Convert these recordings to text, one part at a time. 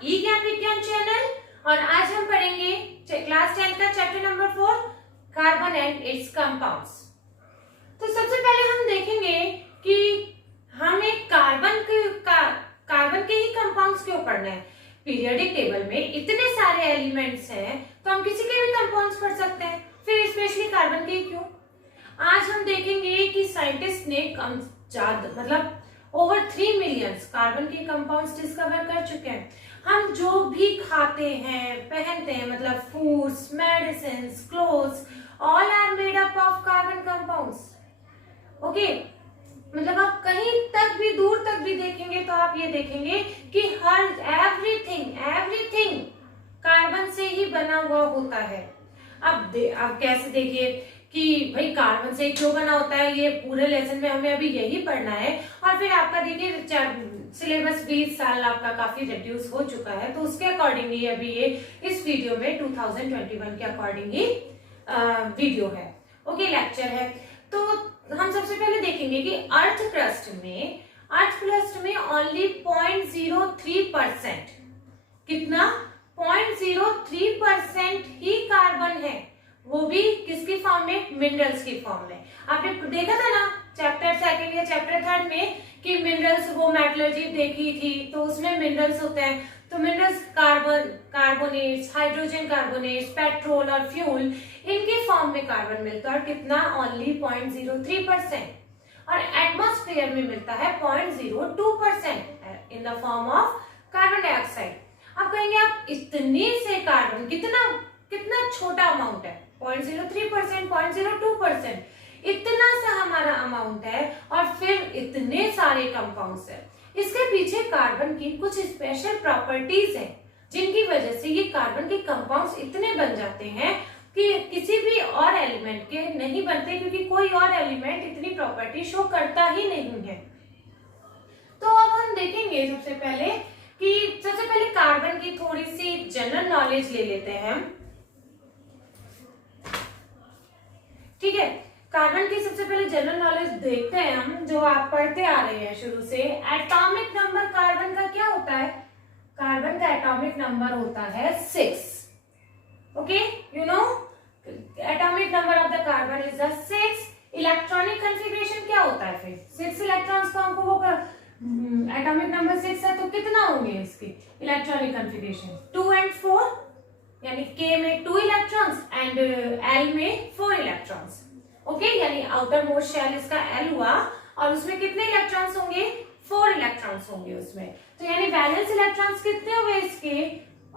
ई ज्ञान विज्ञान चैनल और आज हम पढ़ेंगे क्लास 10 का chapter number 4 carbon and it's compounds. तो सबसे पहले हम देखेंगे कि हमें कार्बन के ही कंपाउंड्स क्यों पढ़ना है। पीरियोडिक टेबल में इतने सारे एलिमेंट्स हैं तो हम किसी के भी कंपाउंड्स पढ़ सकते हैं, फिर स्पेशली कार्बन के ही क्यों। आज हम देखेंगे कि साइंटिस्ट ने मतलब ओवर 3 मिलियन कार्बन के कंपाउंड्स डिस्कवर कर चुके हैं। हम जो भी खाते हैं, पहनते हैं, मतलब foods, medicine, clothes, all are made up of carbon compounds. Okay, मतलब आप कहीं तक भी दूर तक भी देखेंगे तो आप ये देखेंगे कि हर एवरीथिंग कार्बन से ही बना हुआ होता है। अब कैसे देखिए कि भाई कार्बन से क्यों बना होता है, ये पूरे लेसन में हमें अभी यही पढ़ना है। और फिर आपका देखिए सिलेबस 20 साल आपका काफी रिड्यूस हो चुका है, तो उसके अकॉर्डिंग ही अभी ये इस वीडियो में 2021 के अकॉर्डिंग ही वीडियो है, ओके, लेक्चर है। तो हम सबसे पहले देखेंगे कि अर्थ क्रस्ट में ओनली 0.03% कितना 0.03% ही कार्बन है, वो भी किसकी फॉर्म में, मिनरल्स की फॉर्म में। आपने देखा था ना चैप्टर 2 या चैप्टर 3 में कि मिनरल्स, वो मेटलर्जी देखी थी, तो उसमें मिनरल्स होते हैं। तो minerals carbonates, hydrogen carbonates, petrol और फ्यूल, इनके फॉर्म में कार्बन मिलता है। और कितना, ओनली 0.03%। और एटमॉस्फेयर में मिलता है 0.02% in the form of carbon dioxide. आप कहेंगे आप इतने से कार्बन, कितना छोटा अमाउंट है, 0.03%, 0.02%, इतना सा हमारा अमाउंट है और फिर इतने सारे कंपाउंड्स है। इसके पीछे कार्बन की कुछ स्पेशल प्रॉपर्टीज हैं जिनकी वजह से ये कार्बन के कंपाउंड्स इतने बन जाते हैं कि किसी भी और एलिमेंट के नहीं बनते, क्योंकि कोई और एलिमेंट इतनी प्रॉपर्टी शो करता ही नहीं है। तो अब हम देखेंगे सबसे पहले कार्बन की थोड़ी सी जनरल नॉलेज ले लेते हैं हम, ठीक है। कार्बन की सबसे पहले जनरल नॉलेज देखते हैं हम, जो आप पढ़ते आ रहे हैं शुरू से। एटॉमिक नंबर कार्बन का क्या होता है, कार्बन का एटॉमिक नंबर होता है 6। Okay, you know atomic number of the carbon is 6। Electronic configuration क्या होता है फिर, 6 इलेक्ट्रॉन्स को हमको वो एटॉमिक नंबर 6 है तो कितना होंगे इसके इलेक्ट्रॉनिक कॉन्फ़िगरेशन, 2 and 4, यानी K में 2 इलेक्ट्रॉन्स एंड L में 4 इलेक्ट्रॉन्स। ओके, यानी आउटर मोस्ट शेल इसका L हुआ और उसमें कितने इलेक्ट्रॉन्स होंगे, 4 इलेक्ट्रॉन्स होंगे उसमें। तो यानी वैलेंस इलेक्ट्रॉन्स कितने हुए इसके,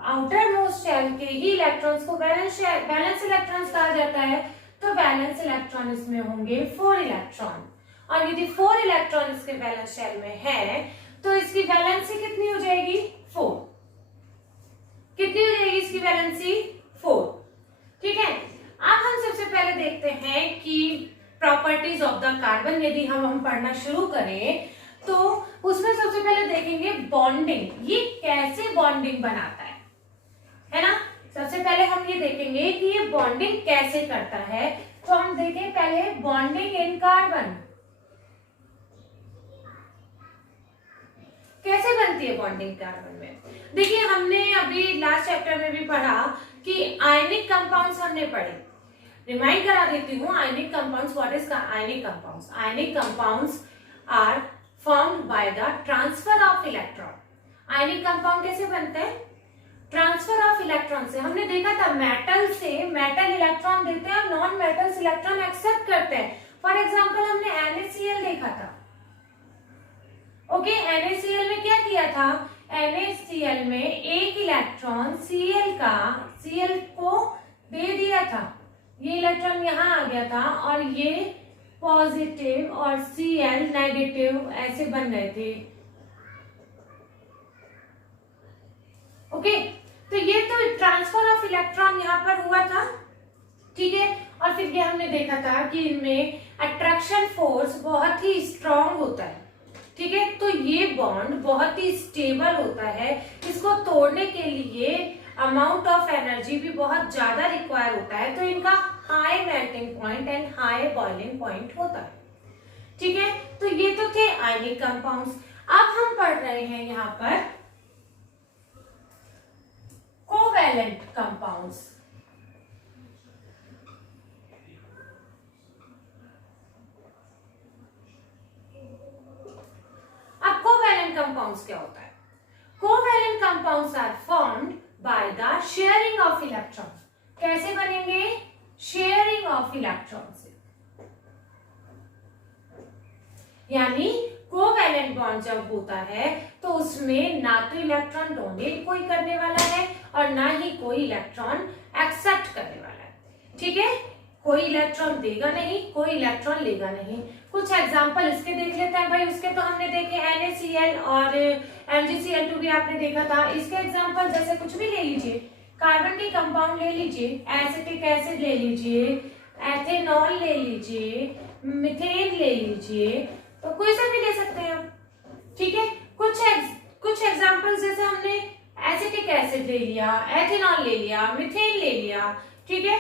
आउटर मोस्ट शेल के ही इलेक्ट्रॉन्स को वैलेंस इलेक्ट्रॉन्स कहा जाता है। तो वैलेंस इलेक्ट्रॉन इसमें होंगे 4 इलेक्ट्रॉन। और यदि 4 इलेक्ट्रॉन इसके वैलेंस शेल में है तो इसकी वैलेंसी कितनी हो जाएगी, 4। कितनी हो जाएगी इसकी वैलेंसी, 4, ठीक है। अब हम सबसे पहले देखते हैं कि प्रॉपर्टीज ऑफ द कार्बन यदि हम पढ़ना शुरू करें तो उसमें सबसे पहले देखेंगे बॉन्डिंग, ये कैसे बॉन्डिंग बनाता है ना। सबसे पहले हम ये देखेंगे कि ये बॉन्डिंग कैसे करता है। तो हम देखें पहले बॉन्डिंग इन कार्बन, कैसे बनती है बॉन्डिंग कार्बन में। देखिए हमने अभी लास्ट चैप्टर में भी पढ़ा कि आयनिक कंपाउंड्स हमने पढ़े। रिमाइंड करा देती हूँ, ionic compounds, what is ionic compounds. Ionic compounds are formed by the transfer of electron. Ionic compound कैसे बनते हैं, ट्रांसफर ऑफ इलेक्ट्रॉन से। हमने देखा था मेटल से मेटल इलेक्ट्रॉन देते हैं और नॉन मेटल्स इलेक्ट्रॉन एक्सेप्ट करते हैं। फॉर एग्जाम्पल हमने NaCl देखा था। ओके, NaCl में क्या किया था, NaCl में एक इलेक्ट्रॉन Cl को दे दिया था, ये इलेक्ट्रॉन यहाँ आ गया था और ये पॉजिटिव और Cl नेगेटिव ऐसे बन रहे थे। ओके, तो ये तो ट्रांसफर ऑफ इलेक्ट्रॉन यहाँ पर हुआ था, ठीक है। और फिर ये हमने देखा था कि इनमें अट्रैक्शन फोर्स बहुत ही स्ट्रांग होता है, ठीक है। तो ये बॉन्ड बहुत ही स्टेबल होता है, इसको तोड़ने के लिए अमाउंट ऑफ एनर्जी भी बहुत ज्यादा रिक्वायर होता है। तो इनका high melting point and high boiling point होता है, ठीक है। तो ये तो थे आयनिक कंपाउंड्स। अब हम पढ़ रहे हैं यहाँ पर कोवैलेंट कंपाउंड्स। अब कोवैलेंट कंपाउंड्स क्या होता है? Covalent compounds are formed by the sharing of electron. कैसे बनेंगे? शेयरिंग ऑफ इलेक्ट्रॉन से। यानी कोवैलेंट बॉन्ड जब होता है तो उसमें ना तो इलेक्ट्रॉन डोनेट कोई करने वाला है और ना ही कोई इलेक्ट्रॉन एक्सेप्ट करने वाला है। ठीक है, कोई इलेक्ट्रॉन देगा नहीं, कोई इलेक्ट्रॉन लेगा नहीं। कुछ एग्जांपल इसके देख लेते हैं भाई। उसके तो हमने देखे NaCl और MgCl2 भी आपने देखा था। इसके एग्जांपल जैसे कुछ भी ले लीजिए, कार्बन के कंपाउंड ले लीजिए, एसिटिक एसिड ले लीजिए, एथेनॉल ले लीजिए, मीथेन ले लीजिए, तो कोई सा भी ले सकते हैं आप। ठीक है, कुछ एग्जांपल्स जैसे हमने एसिटिक एसिड ले लिया, एथेनॉल ले लिया, मीथेन ले लिया। ठीक है,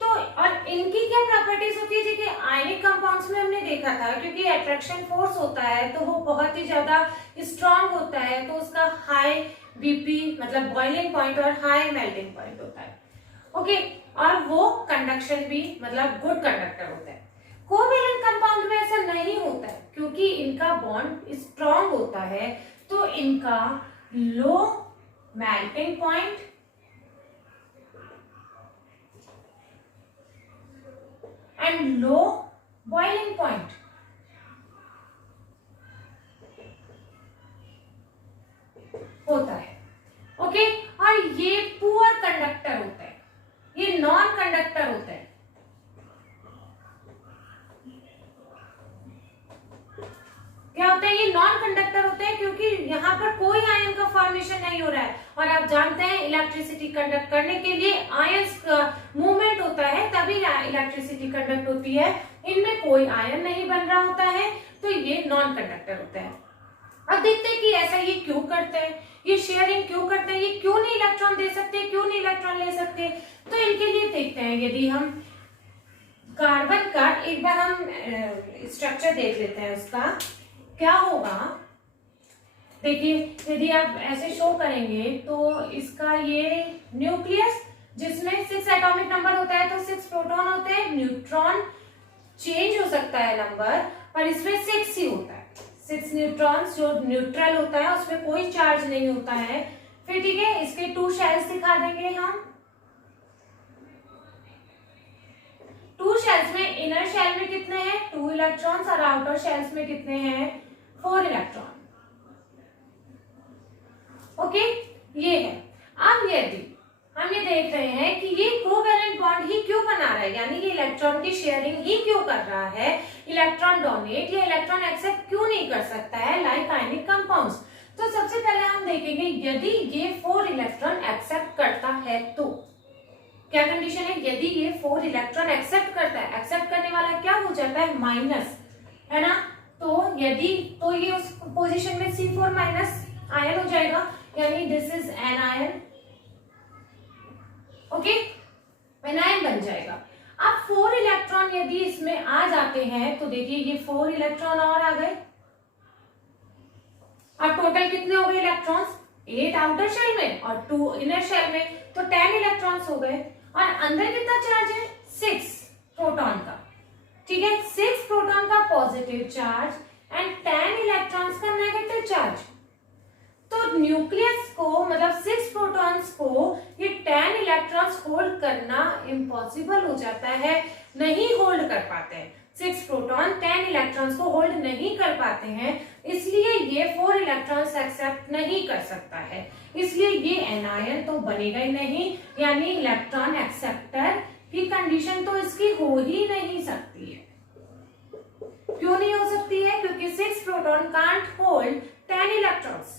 तो और इनकी क्या प्रॉपर्टीज होती है? देखिए आयनिक कंपाउंड्स में हमने देखा था, क्योंकि अट्रैक्शन फोर्स होता है तो वो बहुत ही ज्यादा स्ट्रांग होता है, तो उसका हाई बीपी मतलब बॉइलिंग पॉइंट और हाई मेल्टिंग पॉइंट होता है। ओके, और वो कंडक्शन भी मतलब गुड कंडक्टर होता है। कोवैलेंट कंपाउंड में ऐसा नहीं होता है, क्योंकि इनका बॉन्ड स्ट्रांग होता है तो इनका low melting point and low boiling point होता है। ओके, और ये पुअर कंडक्टर होता है, ये नॉन कंडक्टर होता है। क्या होता है? ये नॉन कंडक्टर होते हैं क्योंकि यहाँ पर कोई आयन का फॉर्मेशन नहीं हो रहा है। और आप जानते हैं इलेक्ट्रिसिटी कंडक्ट करने के लिए आयंस का मूवमेंट होता है, तभी इलेक्ट्रिसिटी कंडक्ट होती है। इनमें कोई आयन नहीं बन रहा होता है, तो ये नॉन कंडक्टर होता है। अब देखते हैं कि ऐसा ये क्यों करते हैं, ये शेयरिंग क्यों करते हैं, ये क्यों नहीं इलेक्ट्रॉन दे सकते, क्यों नहीं इलेक्ट्रॉन ले सकते। तो इनके लिए देखते हैं, यदि हम कार्बन का एक बार हम स्ट्रक्चर देख लेते हैं उसका क्या होगा। देखिए यदि आप ऐसे शो करेंगे तो इसका ये न्यूक्लियस जिसमें 6 एटॉमिक नंबर होता है, तो 6 प्रोटॉन होते हैं। न्यूट्रॉन चेंज हो सकता है नंबर, पर इसमें 6 ही होता है। 6 न्यूट्रॉन्स जो न्यूट्रल होता है उसमें कोई चार्ज नहीं होता है। फिर ठीक है, इसके 2 शेल्स दिखा देंगे हम। 2 शेल्स में इनर शेल में कितने हैं? 2 इलेक्ट्रॉन्स और आउटर शेल्स में कितने हैं? 4 इलेक्ट्रॉन। ओके, ये है। अब यदि हम ये देख रहे हैं कि ये कोवैलेंट बॉन्ड ही क्यों बना रहा है, यानी ये इलेक्ट्रॉन की शेयरिंग ही क्यों कर रहा है, इलेक्ट्रॉन डोनेट या इलेक्ट्रॉन एक्सेप्ट क्यों नहीं कर सकता है लाइक आयनिक कंपाउंड्स। तो सबसे पहले हम देखेंगे यदि ये 4 इलेक्ट्रॉन एक्सेप्ट करता है तो क्या कंडीशन है। यदि ये 4 इलेक्ट्रॉन एक्सेप्ट करता है, एक्सेप्ट करने वाला क्या हो जाता है? माइनस, है ना। तो यदि तो ये उस पोजीशन में C4 माइनस आयन हो जाएगा, यानी this is an ion. Okay, anion बन जाएगा। अब 4 इलेक्ट्रॉन यदि इसमें आ जाते हैं तो देखिए ये 4 इलेक्ट्रॉन और आ गए। अब टोटल कितने हो गए इलेक्ट्रॉन्स? 8 आउटर शेल में और 2 इनर शेल में, तो 10 इलेक्ट्रॉन्स हो गए। और अंदर कितना चार्ज है? 6 प्रोटॉन का। ठीक है, 6 प्रोटॉन का पॉजिटिव चार्ज एंड 10 इलेक्ट्रॉन्स का नेगेटिव चार्ज। तो न्यूक्लियस को मतलब 6 प्रोटॉन्स को ये 10 इलेक्ट्रॉन्स होल्ड करना इम्पॉसिबल हो जाता है, नहीं होल्ड कर पाते हैं। 6 प्रोटॉन 10 इलेक्ट्रॉन्स को होल्ड नहीं कर पाते हैं, इसलिए ये 4 इलेक्ट्रॉन्स एक्सेप्ट नहीं कर सकता है, इसलिए ये एनायन तो बनेगा ही नहीं, यानी इलेक्ट्रॉन एक्सेप्टर की कंडीशन तो इसकी हो ही नहीं सकती है। क्यों नहीं हो सकती है? क्योंकि 6 proton can't hold 10 electrons.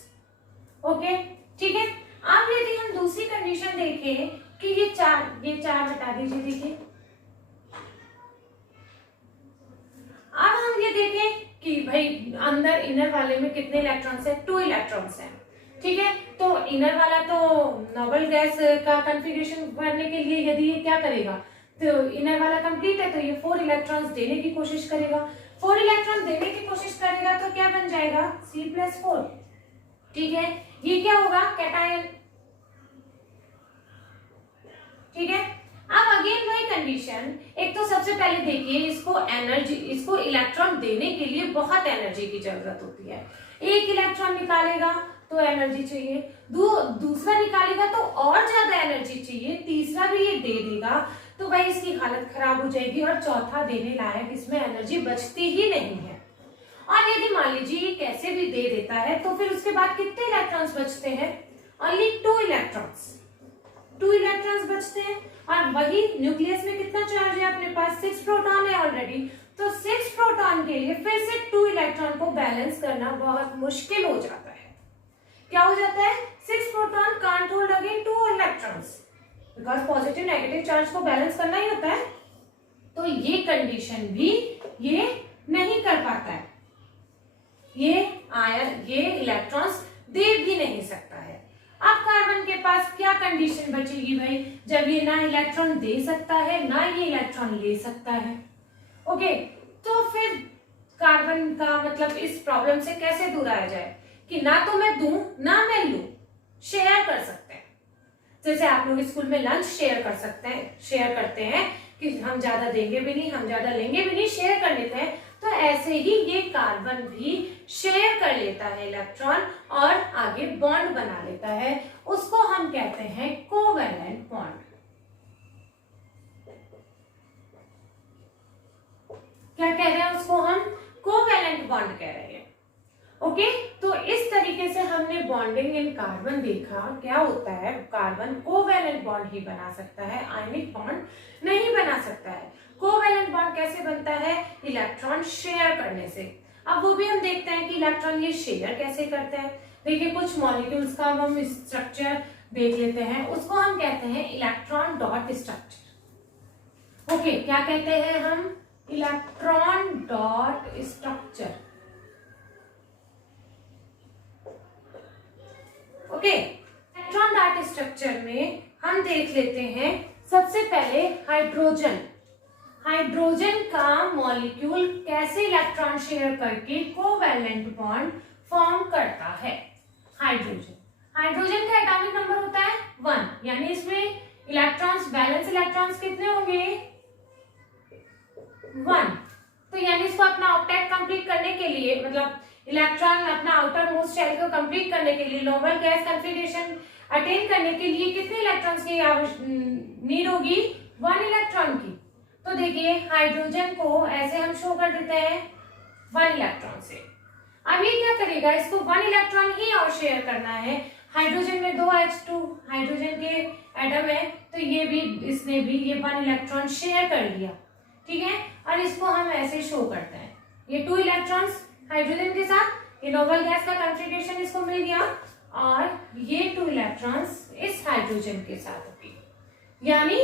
Okay, ठीक है। अब यदि हम दूसरी कंडीशन देखें कि ये चार हटा दीजिए। देखिए अब हम ये देखें कि भाई अंदर इनर वाले में कितने इलेक्ट्रॉन्स हैं? 2 इलेक्ट्रॉन्स हैं। ठीक है, तो इनर वाला तो नोबल गैस का कॉन्फ़िगरेशन करने के लिए यदि ये क्या करेगा, तो इनर वाला कंप्लीट है तो ये 4 इलेक्ट्रॉन्स देने की कोशिश करेगा। 4 इलेक्ट्रॉन देने की कोशिश करेगा तो क्या बन जाएगा? C+4। ठीक है, ये क्या होगा? कैटायन। ठीक है। अब अगेन वही कंडीशन, एक तो सबसे पहले देखिए इसको एनर्जी, इसको इलेक्ट्रॉन देने के लिए बहुत एनर्जी की जरूरत होती है। एक इलेक्ट्रॉन निकालेगा तो एनर्जी चाहिए, दूसरा निकालेगा तो और ज्यादा एनर्जी चाहिए, तीसरा भी ये दे देगा तो भाई इसकी हालत खराब हो जाएगी, और चौथा देने लायक इसमें एनर्जी बचती ही नहीं है। और यदि मान लीजिए ये कैसे भी दे देता है तो फिर उसके बाद कितने इलेक्ट्रॉन्स बचते हैं? ओनली 2 इलेक्ट्रॉन्स, 2 इलेक्ट्रॉन्स बचते हैं। और वही न्यूक्लियस में कितना चार्ज है अपने पास? 6 प्रोटॉन है ऑलरेडी, तो 6 प्रोटॉन के लिए फिर से 2 इलेक्ट्रॉन को बैलेंस करना बहुत मुश्किल हो जाता है। क्या हो जाता है? 6 proton can't hold again 2 electrons, because positive negative charge को बैलेंस करना ही होता है। तो ये कंडीशन भी ये नहीं कर पाता है, ये इलेक्ट्रॉन्स दे भी नहीं सकता है। अब कार्बन के पास क्या कंडीशन बचेगी भाई, जब ये ना इलेक्ट्रॉन दे सकता है ना ये इलेक्ट्रॉन ले सकता है। ओके, तो फिर कार्बन का मतलब इस प्रॉब्लम से कैसे दूर आया जाए कि ना तो मैं दूं ना मैं लूं, शेयर कर सकते हैं। जैसे आप लोग स्कूल में लंच शेयर कर सकते हैं, शेयर करते हैं कि हम ज्यादा देंगे भी नहीं हम ज्यादा लेंगे भी नहीं, शेयर कर लेते हैं। तो ऐसे ही ये कार्बन भी शेयर कर लेता है इलेक्ट्रॉन और आगे बॉन्ड बना लेता है, उसको हम कहते हैं कोवैलेंट बॉन्ड। क्या कह रहे हैं उसको हम? कोवैलेंट बॉन्ड कह रहे हैं। ओके, तो इस तरीके से हमने बॉन्डिंग इन कार्बन देखा। क्या होता है, कार्बन कोवैलेंट बॉन्ड ही बना सकता है, आयनिक बॉन्ड नहीं बना सकता है। कोवैलेंट बॉन्ड कैसे बनता है? इलेक्ट्रॉन शेयर करने से। अब वो भी हम देखते हैं कि इलेक्ट्रॉन ये शेयर कैसे करते हैं। देखिए कुछ मॉलिक्यूल्स का हम स्ट्रक्चर देख लेते हैं, उसको हम कहते हैं इलेक्ट्रॉन डॉट स्ट्रक्चर। ओके, क्या कहते हैं हम? Electron dot structure. Okay, electron dot structure में हम देख लेते हैं सबसे पहले हाइड्रोजन। हाइड्रोजन का मॉलिक्यूल कैसे इलेक्ट्रॉन शेयर करके कोवैलेंट बॉन्ड फॉर्म करता है। हाइड्रोजन का एटॉमिक नंबर होता है 1, यानी इसमें इलेक्ट्रॉन्स, बैलेंस इलेक्ट्रॉन्स कितने होंगे? 1। तो यानी इसको अपना ऑक्टेट कंप्लीट करने के लिए, मतलब इलेक्ट्रॉन अपना आउटर मोस्ट शेल को कंप्लीट करने के लिए, नोबल गैस कॉन्फ़िगरेशन अटेन करने के लिए कितने इलेक्ट्रॉन्स की नीड होगी? 1 इलेक्ट्रॉन की। तो देखिए हाइड्रोजन को ऐसे हम शो कर देते हैं 1 इलेक्ट्रॉन से। अब ये क्या करेगा? इसको 1 इलेक्ट्रॉन ही और शेयर करना है। हाइड्रोजन में 2 H2 हाइड्रोजन के एटम है, तो ये भी, इसने भी ये 1 इलेक्ट्रॉन शेयर कर लिया, ठीक है। और इसको हम ऐसे शो करते हैं, ये 2 इलेक्ट्रॉन्स हाइड्रोजन के साथ, ये नोबल गैस का कॉन्फ़िगरेशन इसको मिल गया, और ये 2 इलेक्ट्रॉन्स इस हाइड्रोजन के साथ भी, यानी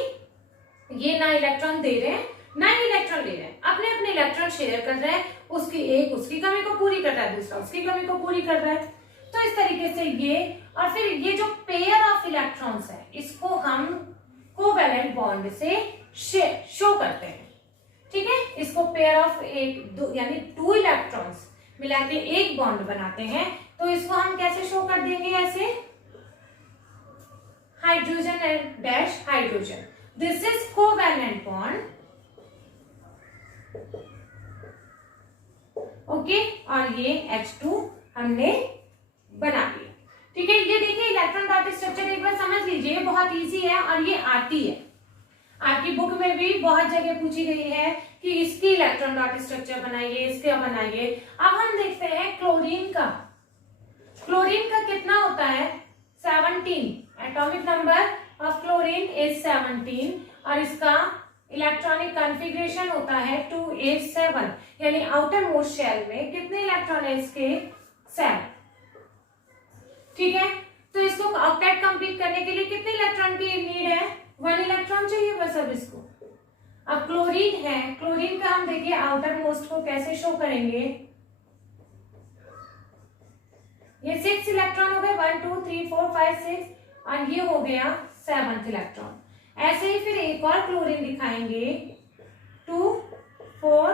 ये ना इलेक्ट्रॉन दे रहे हैं ना ही इलेक्ट्रॉन ले रहे हैं, अपने अपने इलेक्ट्रॉन शेयर कर रहे हैं। उसकी एक उसकी कमी को पूरी कर रहा है, दूसरा उसकी कमी को पूरी कर रहा है। तो इस तरीके से ये, और फिर ये जो पेयर ऑफ इलेक्ट्रॉन्स है इसको हम कोवैलेंट बॉन्ड से शो करते हैं, ठीक है। इसको पेयर ऑफ यानी 2 इलेक्ट्रॉन्स मिला के एक बॉन्ड बनाते हैं, तो इसको हम कैसे शो कर देंगे? ऐसे, hydrogen and dash hydrogen, this is covalent bond. Okay, और ये H2 हमने बना लिया, ठीक है। ये देखिए इलेक्ट्रॉन डॉट स्ट्रक्चर एक बार समझ लीजिए, बहुत इजी है और ये आती है, आपकी बुक में भी बहुत जगह पूछी गई है कि इसकी इलेक्ट्रॉन डॉट स्ट्रक्चर बनाइए, इसका बनाइए। अब हम देखते हैं क्लोरीन का। क्लोरीन का कितना होता है? 17। Atomic number of chlorine is 17, और इसका इलेक्ट्रॉनिक कॉन्फ़िगरेशन होता है 2s7, यानी आउटर मोस्ट शेल में कितने इलेक्ट्रॉन है इसके? 7, ठीक है। तो इसको ऑक्टेट कंप्लीट करने के लिए कितने इलेक्ट्रॉन की नीड है? 1 इलेक्ट्रॉन चाहिए बस। अब इसको, अब क्लोरीन है, क्लोरीन का हम देखिए आउटर मोस्ट को कैसे शो करेंगे? ये 6 इलेक्ट्रॉन हो गए, 1 2 3 4 5 6, और ये हो गया 7th इलेक्ट्रॉन। ऐसे ही फिर एक और क्लोरीन दिखाएंगे, 2 4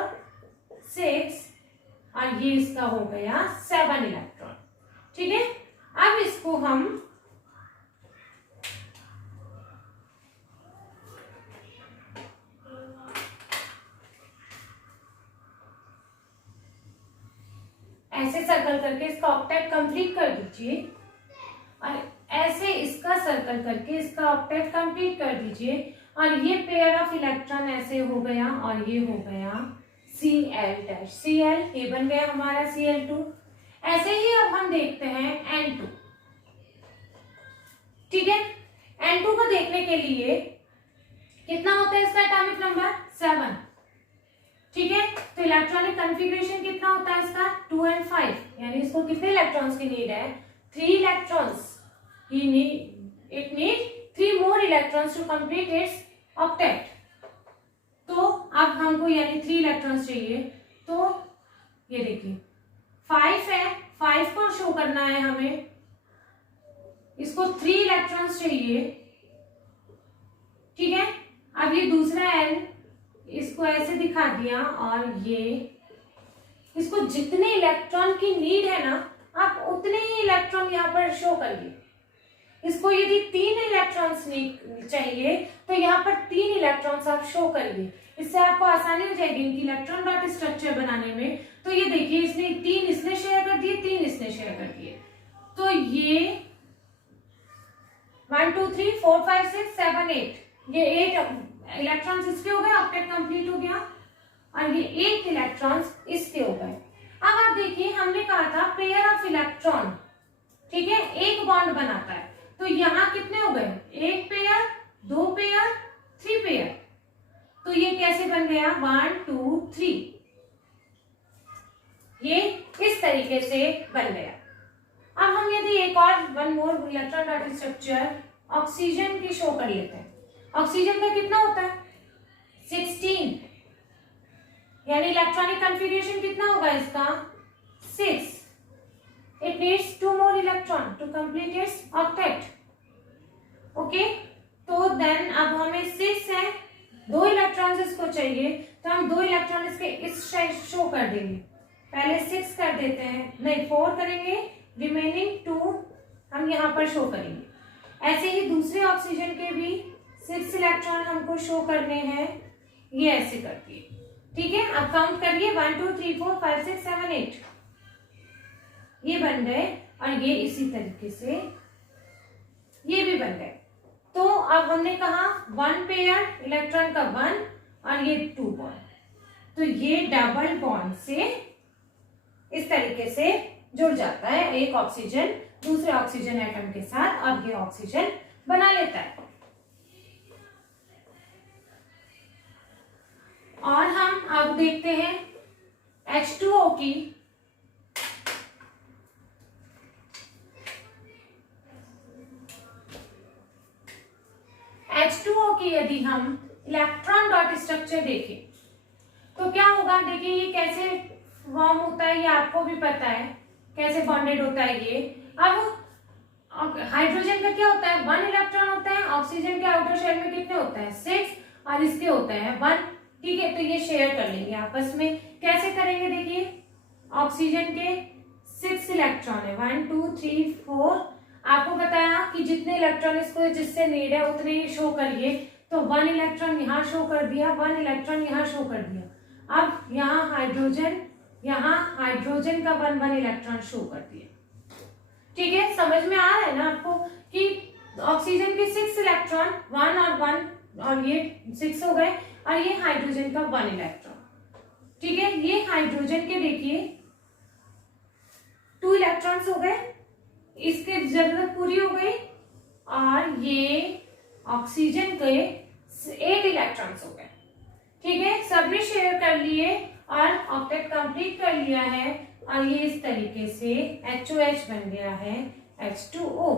6, और ये इसका हो गया 7 इलेक्ट्रॉन, ठीक है। अब इसको हम ऑक्टेट कंप्लीट कर दीजिए और ऐसे इसका सर्कल करके इसका ऑक्टेट कंप्लीट कर दीजिए और ये पेयर ऑफ इलेक्ट्रॉन ऐसे हो गया और ये हो गया Cl Cl, ये बन गया हमारा Cl2। ऐसे ही अब हम देखते हैं N2। ठीक है, N2 को देखने के लिए कितना होता है इसका एटॉमिक नंबर 7। ठीक है, तो इलेक्ट्रॉनिक कॉन्फ़िगरेशन कितना होता है इसका 2 and 5, यानी इसको कितने इलेक्ट्रॉन्स की नीड है 3 electrons. It need 3 more electrons to complete its octet। तो अब हमको यानी 3 इलेक्ट्रॉन्स चाहिए, तो ये देखिए 5 है, 5 को शो करना है हमें, इसको 3 इलेक्ट्रॉन्स चाहिए। ठीक है, अब ये दूसरा N इसको ऐसे दिखा दिया और ये इसको जितने इलेक्ट्रॉन की नीड है ना आप उतने ही इलेक्ट्रॉन यहाँ पर शो करिए। इसको यदि 3 इलेक्ट्रॉन्स चाहिए तो यहाँ पर 3 इलेक्ट्रॉन्स आप शो करिए, इससे आपको आसानी हो जाएगी इनकी इलेक्ट्रॉन डॉट स्ट्रक्चर बनाने में। तो ये देखिए इसने 3 इसने शेयर कर दिए, 3 इसने शेयर कर दिए, तो ये 1 2 3 4 5 6 7 8 ये 8 इलेक्ट्रॉन्स इसके हो गए, ऑक्टेट कंप्लीट हो गया और ये 8 इलेक्ट्रॉन्स इसके हो गए। अब आप देखिए हमने कहा था पेयर ऑफ इलेक्ट्रॉन, ठीक है, एक बॉन्ड बनाता है, तो यहाँ कितने हो गए 1 पेयर 2 पेयर 3 पेयर, तो ये कैसे बन गया 1 2 3, ये इस तरीके से बन गया। अब हम यदि एक और 1 more electron dot structure oxygen की शो कर लेते हैं। ऑक्सीजन का कितना होता है 16, यानी इलेक्ट्रॉनिक कॉन्फ़िगरेशन कितना होगा इसका 6। It needs 2 more electron to complete its octet। Okay, तो देन अब हमें 6 है, 2 इलेक्ट्रॉन्स इसको चाहिए, तो हम 2 इलेक्ट्रॉन इसके इस साइड शो कर देंगे। पहले 6 कर देते हैं, नहीं 4 करेंगे, रिमेनिंग 2 हम यहाँ पर शो करेंगे। ऐसे ही दूसरे ऑक्सीजन के भी 6 इलेक्ट्रॉन हमको शो करने हैं, ये ऐसे करती है। ठीक है, अब काउंट करिए 1 2 3 4 5 6 7 8, ये बन गए और ये इसी तरीके से ये भी बन गए। तो अब हमने कहा 1 पेयर इलेक्ट्रॉन का 1 और ये 2 बॉन्ड, तो ये डबल बॉन्ड से इस तरीके से जुड़ जाता है एक ऑक्सीजन दूसरे ऑक्सीजन एटम के साथ और ये ऑक्सीजन बना लेता है। और हम अब देखते हैं H2O की। H2O की यदि हम इलेक्ट्रॉन डॉट स्ट्रक्चर देखें तो क्या होगा, देखिए ये कैसे फॉर्म होता है, ये आपको भी पता है कैसे बॉन्डेड होता है ये। अब हाइड्रोजन का क्या होता है 1 इलेक्ट्रॉन होता है, ऑक्सीजन के आउटर शेल में कितने होता है 6 और इसके होता है 1। ठीक है, तो ये शेयर कर लेंगे आपस में। कैसे करेंगे, देखिए ऑक्सीजन के 6 इलेक्ट्रॉन है 1 2 3 4, आपको बताया कि जितने इलेक्ट्रॉन इसको जिससे नीड है उतने ही शो करिए, तो 1 इलेक्ट्रॉन यहाँ शो कर दिया, 1 इलेक्ट्रॉन यहाँ शो कर दिया। अब यहाँ हाइड्रोजन का 1 इलेक्ट्रॉन शो कर दिया। ठीक है, समझ में आ रहा है ना आपको कि ऑक्सीजन के 6 इलेक्ट्रॉन 1 और 1 और ये 6 हो गए और ये हाइड्रोजन का 1 इलेक्ट्रॉन। ठीक है, ये हाइड्रोजन के देखिए 2 इलेक्ट्रॉन्स हो गए, इसके जरूरत पूरी हो गई, और ये ऑक्सीजन के 8 इलेक्ट्रॉन्स हो गए। ठीक है, सबने शेयर कर लिए और ऑक्टेट कंप्लीट कर लिया है और ये इस तरीके से HOH बन गया है H2O।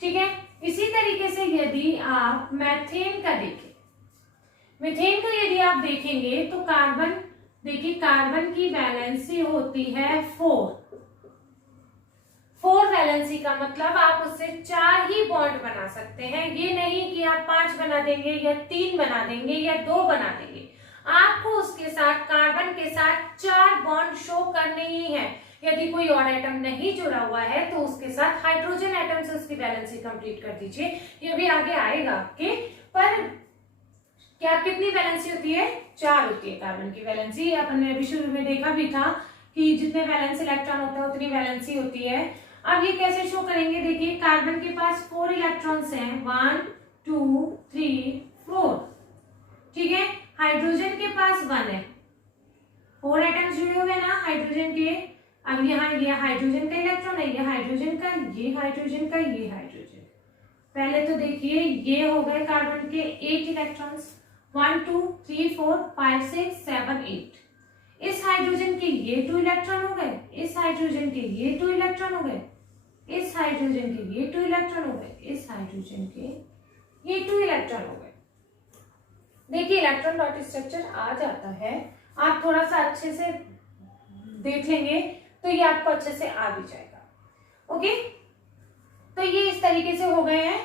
ठीक है, इसी तरीके से यदि आप मीथेन का देखें, मीथेन को यदि आप देखेंगे तो कार्बन, देखिए कार्बन की वैलेंसी होती है 4 वैलेंसी का मतलब आप उससे 4 ही बॉन्ड बना सकते हैं। ये नहीं कि आप 5 बना देंगे या 3 बना देंगे या 2 बना देंगे, आपको उसके साथ कार्बन के साथ 4 बॉन्ड शो करने ही है। यदि कोई और एटम नहीं जुड़ा हुआ है तो उसके साथ हाइड्रोजन एटम से उसकी वैलेंसी कंप्लीट कर दीजिए, ये भी आगे आएगा आपके। पर क्या कितनी वैलेंसी होती है 4 होती है कार्बन की वैलेंसी। अपन ने अभी शुरू में देखा भी था कि जितने वैलेंस इलेक्ट्रॉन होते हैं उतनी वैलेंसी होती है। अब ये कैसे शो करेंगे, देखिए कार्बन के पास 4 इलेक्ट्रॉन्स हैं, 1 2 3 4, ठीक है। हाइड्रोजन के पास 1 है, 4 एटम्स जुड़े हुए ना हाइड्रोजन के। अब यहाँ ये हाइड्रोजन का इलेक्ट्रॉन है, ये हाइड्रोजन का, ये हाइड्रोजन का, ये हाइड्रोजन। पहले तो देखिए ये हो गए कार्बन के 8 इलेक्ट्रॉन्स, 1 2 3 4 5 6 7 8। इस हाइड्रोजन के ये 2 इलेक्ट्रॉन हो गए, इस हाइड्रोजन के ये 2 इलेक्ट्रॉन हो गए, इस हाइड्रोजन के ये 2 इलेक्ट्रॉन हो गए, इस हाइड्रोजन के ये 2 इलेक्ट्रॉन हो गए। देखिए इलेक्ट्रॉन डॉट स्ट्रक्चर आ जाता है, आप थोड़ा सा अच्छे से देख लेंगे तो ये आपको अच्छे से आ भी जाएगा। ओके, तो ये इस तरीके से हो गए हैं,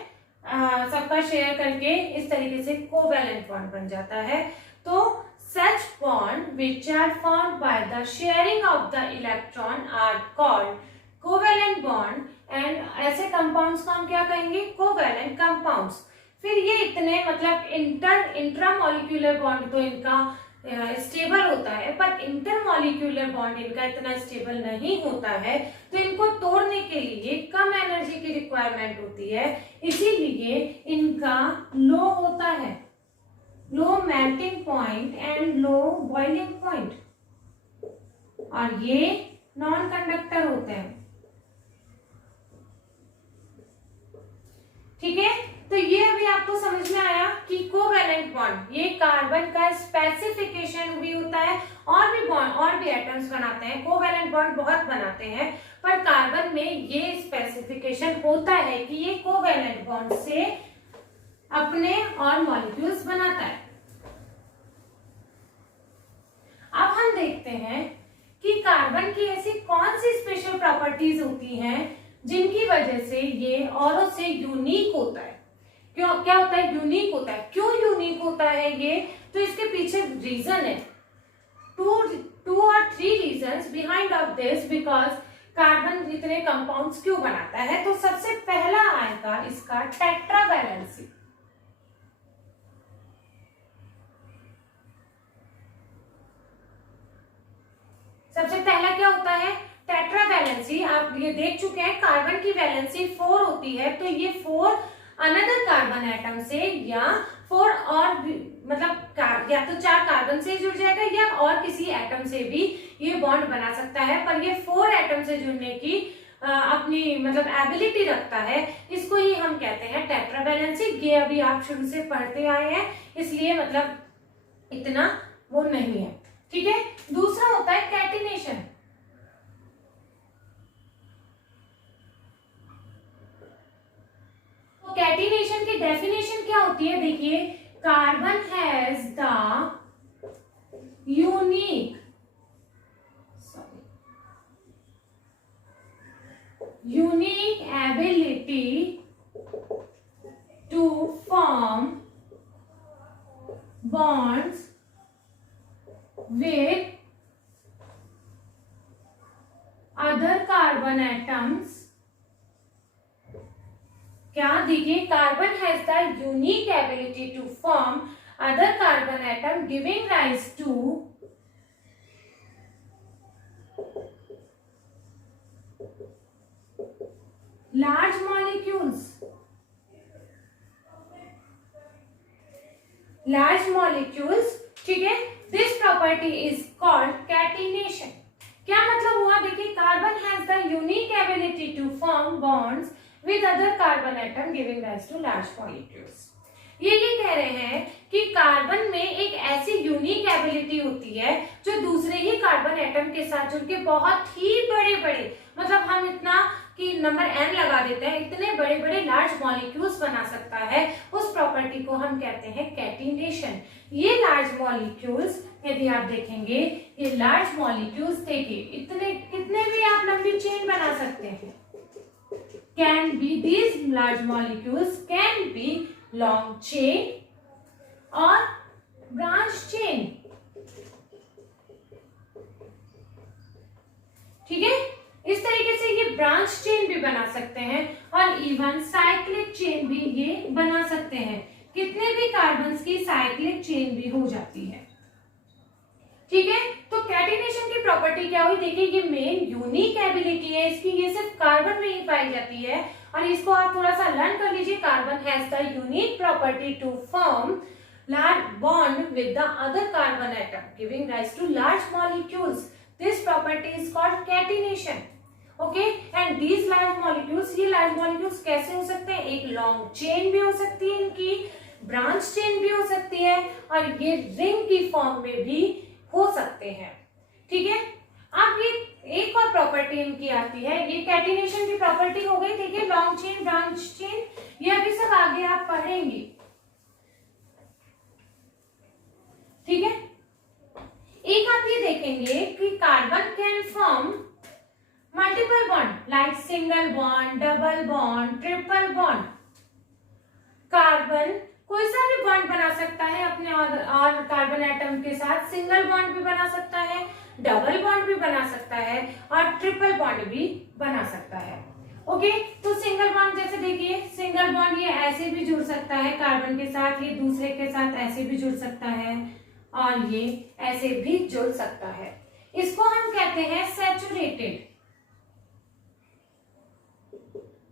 सबका शेयर करके इस तरीके से कोवैलेंट बॉन्ड बन जाता है। तो such bond which are formed by the sharing of the electron are called covalent bond, and ऐसे compounds को हम क्या कहेंगे, covalent compounds। फिर ये इतने मतलब इंट्रामोलिक्यूलर बॉन्ड तो इनका स्टेबल होता है, पर इंटरमोलिक्यूलर बॉन्ड इनका इतना स्टेबल नहीं होता है, तो इनको तोड़ने के लिए कम एनर्जी की रिक्वायरमेंट होती है, इसीलिए इनका लो होता है, low melting point and low boiling point, और ये नॉन कंडक्टर होते हैं। ठीक है, तो ये अभी आपको समझ में आया कि कोवैलेंट बॉन्ड ये कार्बन का स्पेसिफिकेशन भी होता है, और भी बॉन्ड और भी एटम्स बनाते हैं, कोवैलेंट बॉन्ड बहुत बनाते हैं, पर कार्बन में ये स्पेसिफिकेशन होता है कि ये कोवैलेंट बॉन्ड से अपने और मॉलिक्यूल्स बनाता है। अब हम देखते हैं कि कार्बन की ऐसी कौन सी स्पेशल प्रॉपर्टीज होती हैं जिनकी वजह से ये औरों से यूनिक होता है। क्यों, क्या होता है, यूनिक होता है। क्यों यूनिक होता है ये, तो इसके पीछे रीजन है, टू और 3 reasons behind of this, because carbon इतने कंपाउंड्स क्यों बनाता है। तो सबसे पहला आएगा इसका टेट्रावैलेंसी। सबसे पहला क्या होता है, टेट्रावैलेंसी। आप ये देख चुके हैं कार्बन की वैलेंसी 4 होती है, तो ये 4 अनदर कार्बन एटम से या 4 और मतलब या तो 4 कार्बन से जुड़ जाएगा या और किसी एटम से भी ये बॉन्ड बना सकता है, पर ये 4 एटम से जुड़ने की अपनी मतलब एबिलिटी रखता है, इसको ही हम कहते हैं टेट्रावैलेंसी। ये अभी आप शुरू से पढ़ते आए हैं, इसलिए मतलब इतना वो नहीं है। ठीक है, दूसरा होता है कैटिनेशन। तो कैटिनेशन की डेफिनेशन क्या होती है, देखिए carbon has the unique ability to form bonds with other carbon atoms। क्या देखिए, carbon has the unique ability to form other carbon atom giving rise to large molecules. Large molecules, ठीक है, this property is called catenation. क्या मतलब हुआ, देखिए carbon has the unique ability to form bonds with other carbon atom giving rise to large molecules। ये कह रहे हैं कि कार्बन में एक ऐसी यूनिक एबिलिटी होती है जो दूसरे ही कार्बन एटम के साथ जुड़ के बहुत ही बड़े बड़े, मतलब हम इतना कि नंबर n लगा देते हैं, इतने बड़े बड़े लार्ज मॉलिक्यूल्स बना सकता है, उस प्रॉपर्टी को हम कहते हैं कैटिनेशन। ये लार्ज मॉलिक्यूल्स यदि आप देखेंगे, ये लार्ज मॉलिक्यूल्स देखिए इतने कितने भी आप लंबी चेन बना सकते हैं। Can be, these large molecules can be long chain or branch chain। ठीक है, इस तरीके से ये ब्रांच चेन भी बना सकते हैं और इवन साइक्लिक चेन भी ये बना सकते हैं। कितने भी कार्बन्स की साइक्लिक चेन भी हो जाती है। ठीक है, तो कैटिनेशन की प्रॉपर्टी क्या हुई, देखिए ये मेन यूनिक एबिलिटी है इसकी, ये सिर्फ कार्बन में ही पाई जाती है। और इसको आप थोड़ा सा लर्न कर लीजिए, carbon has the unique property to form large bond with the other carbon atom giving rise to large molecules. This property is called catenation. Okay, and these large molecules, ये large molecules कैसे हो सकते हैं, एक long chain भी हो सकती है इनकी, ब्रांच चेन भी हो सकती है, और ये रिंग की फॉर्म में भी हो सकते हैं। ठीक है, अब ये एक और प्रॉपर्टी इनकी आती है, ये कैटिनेशन की प्रॉपर्टी हो गई। देखिए लॉन्ग चेन, ब्रांच चेन, ये अभी सब आगे आप पढ़ेंगे। ठीक है, एक आप ये देखेंगे कि carbon can form multiple bond like single bond, double bond, triple bond. Carbon कोई सा भी बॉन्ड बना सकता है अपने और कार्बन एटम के साथ, सिंगल बॉन्ड भी बना सकता है, डबल बॉन्ड भी बना सकता है, और ट्रिपल बॉन्ड भी बना सकता है। ओके, तो सिंगल बॉन्ड जैसे देखिए, सिंगल बॉन्ड ये ऐसे भी जुड़ सकता है कार्बन के साथ, ये दूसरे के साथ ऐसे भी जुड़ सकता है, और ये ऐसे भी जुड़ सकता है। इसको हम कहते हैं सैचुरेटेड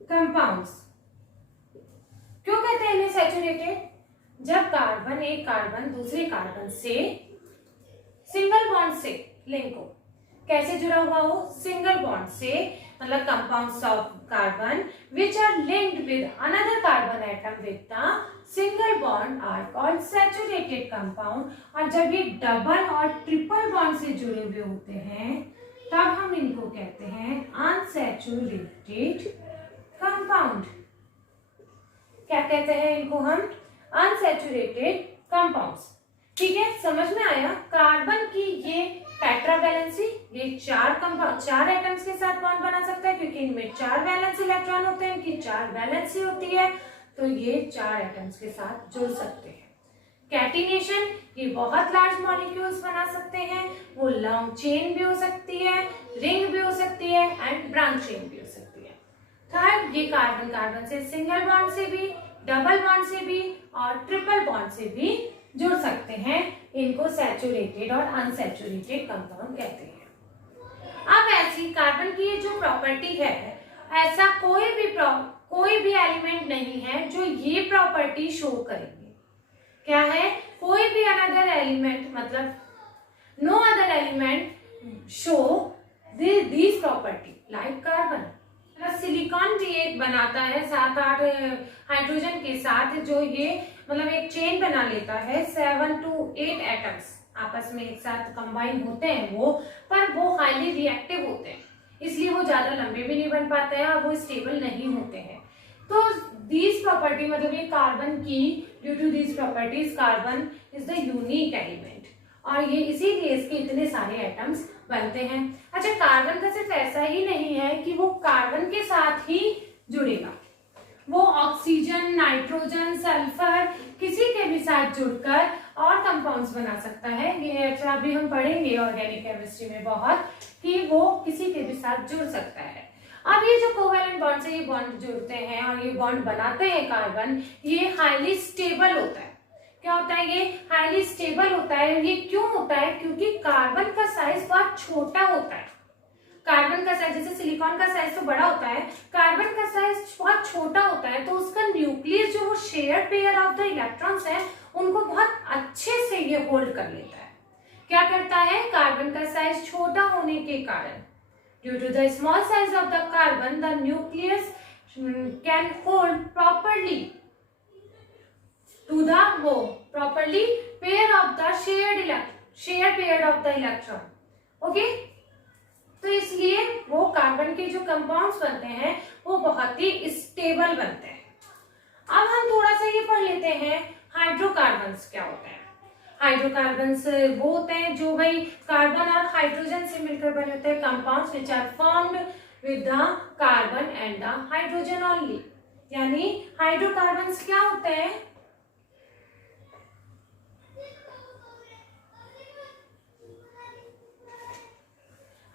कंपाउंड्स। क्यों कहते हैं इन्हें सैचुरेटेड? जब कार्बन, एक कार्बन दूसरे कार्बन से सिंगल बॉन्ड से लिंक हो, कैसे जुड़ा हुआ हो, सिंगल बॉन्ड से, मतलब compounds of carbon which are linked with another carbon atom with the single bond are called saturated compound. और जब ये डबल और ट्रिपल बॉन्ड से जुड़े हुए होते हैं तब हम इनको कहते हैं अनसैचुरेटेड कंपाउंड। क्या कहते हैं इनको हम? Unsaturated compounds. ठीक है, समझ में आया? कार्बन की ये टेट्रावैलेंसी, ये चार एटम्स के साथ बॉन्ड बना सकता है क्योंकि इनमें 4 वैलेंस इलेक्ट्रॉन होते हैं, इनकी 4 वैलेंसी होती है, तो ये 4 एटम्स के साथ जुड़ सकते हैं। कैटिनेशन, ये बहुत लार्ज मॉलिक्यूल्स बना सकते हैं, वो लॉन्ग चेन भी हो सकती है, रिंग भी हो सकती है, एंड ब्रांच चेन भी हो सकती है। थर्ड, ये कार्बन कार्बन से सिंगल बॉन्ड से भी, डबल बॉन्ड से भी और ट्रिपल बॉन्ड से भी जुड़ सकते हैं। इनको सैचुरेटेड और अनसैचुरेटेड कंपाउंड कहते हैं। अब ऐसी कार्बन की ये जो प्रॉपर्टी है, ऐसा कोई भी एलिमेंट नहीं है जो ये प्रॉपर्टी शो करेंगे। क्या है? कोई भी अनदर एलिमेंट, मतलब no other element show this property like carbon. Silicon भी एक बनाता है 7-8 हाइड्रोजन के साथ, जो ये मतलब एक चेन बना लेता है, 7 to 8 एटम्स आपस में एक साथ कंबाइन होते हैं वो, पर वो हाईली रिएक्टिव होते हैं, इसलिए वो ज्यादा लंबे भी नहीं बन पाते हैं और वो स्टेबल नहीं होते हैं। तो दिस प्रॉपर्टी, मतलब ये कार्बन की, due to this properties carbon is the unique element, और ये इसीलिए इसके इतने सारे एटम्स बनते हैं। अच्छा, कार्बन का सिर्फ ऐसा ही नहीं है कि वो कार्बन के साथ ही जुड़ेगा, वो ऑक्सीजन, नाइट्रोजन, सल्फर, किसी के भी साथ जुड़कर और कंपाउंड्स बना सकता है। ये अच्छा अभी हम पढ़ेंगे ऑर्गेनिक केमिस्ट्री में बहुत, कि वो किसी के भी साथ जुड़ सकता है। अब ये जो कोवैलेंट बॉन्ड से ये बॉन्ड जुड़ते हैं और ये बॉन्ड बनाते हैं कार्बन, ये हाईली स्टेबल होता है। क्या होता है? ये हाईली स्टेबल होता है। ये क्यों होता है? क्योंकि कार्बन का साइज बहुत छोटा होता है। कार्बन का साइज, जैसे सिलिकॉन का साइज तो बड़ा होता है, कार्बन का साइज बहुत छोटा होता है, तो उसका न्यूक्लियस जो वो share pair of the electrons है उनको बहुत अच्छे से ये होल्ड कर लेता है। क्या करता है? कार्बन का साइज छोटा होने के कारण, due to the small size of the carbon, the nucleus can hold properly to the वो properly pair of the shared pair of the electron. Okay, तो इसलिए वो कार्बन के जो कंपाउंड्स बनते हैं वो बहुत ही स्टेबल बनते हैं। अब हम थोड़ा सा ये पढ़ लेते हैं हाइड्रोकार्बन्स क्या होते हैं। हाइड्रोकार्बन्स वो होते हैं जो भाई कार्बन और हाइड्रोजन से मिलकर बने होते हैं, compounds which are formed with the carbon and the hydrogen only. यानी हाइड्रोकार्बन्स क्या होते हैं?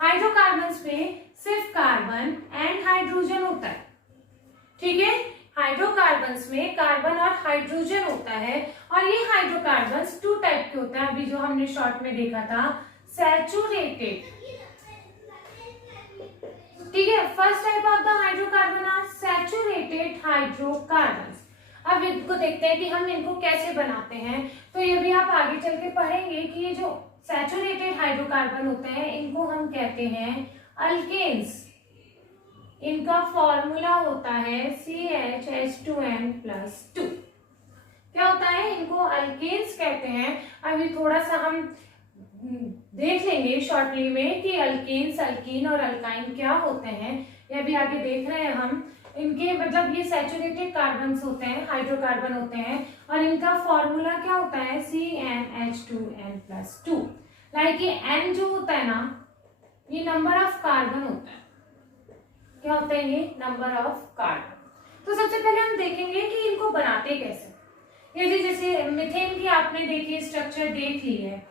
हाइड्रोकार्बन्स में सिर्फ कार्बन एंड हाइड्रोजन होता है। ठीक है, हाइड्रोकार्बन्स में कार्बन और हाइड्रोजन होता है, और ये हाइड्रोकार्बन्स 2 टाइप के होते हैं। अभी जो हमने शॉर्ट में देखा था सैचुरेटेड, ठीक है। First type of the hydrocarbon are saturated hydrocarbons. अब इनको देखते हैं कि हम इनको कैसे बनाते हैं। तो ये भी आप आगे चल के पढ़ेंगे कि ये जो सैचुरेटेड हाइड्रोकार्बन होते हैं इनको हम कहते हैं अल्केन्स। इनका फॉर्मूला होता है CHH2n+2। क्या होता है, इनको अल्केन्स कहते हैं। अभी थोड़ा सा हम देख लेंगे शॉर्टली में कि अल्केन्स, अल्कीन और अल्काइन क्या होते हैं। ये भी आगे देख रहे हैं हम। इनके मतलब ये सैचुरेटेड कार्बन्स होते हैं, हाइड्रोकार्बन होते हैं, और इनका फॉर्मूला क्या होता है CnH2n+2। लाइक ये N जो होता है ना, ये नंबर ऑफ कार्बन होता है। क्या होता है ये, नंबर ऑफ कार्बन। तो सबसे पहले हम देखेंगे कि इनको बनाते कैसे। यदि जैसे मीथेन की आपने देखी स्ट्रक्चर देख ली है,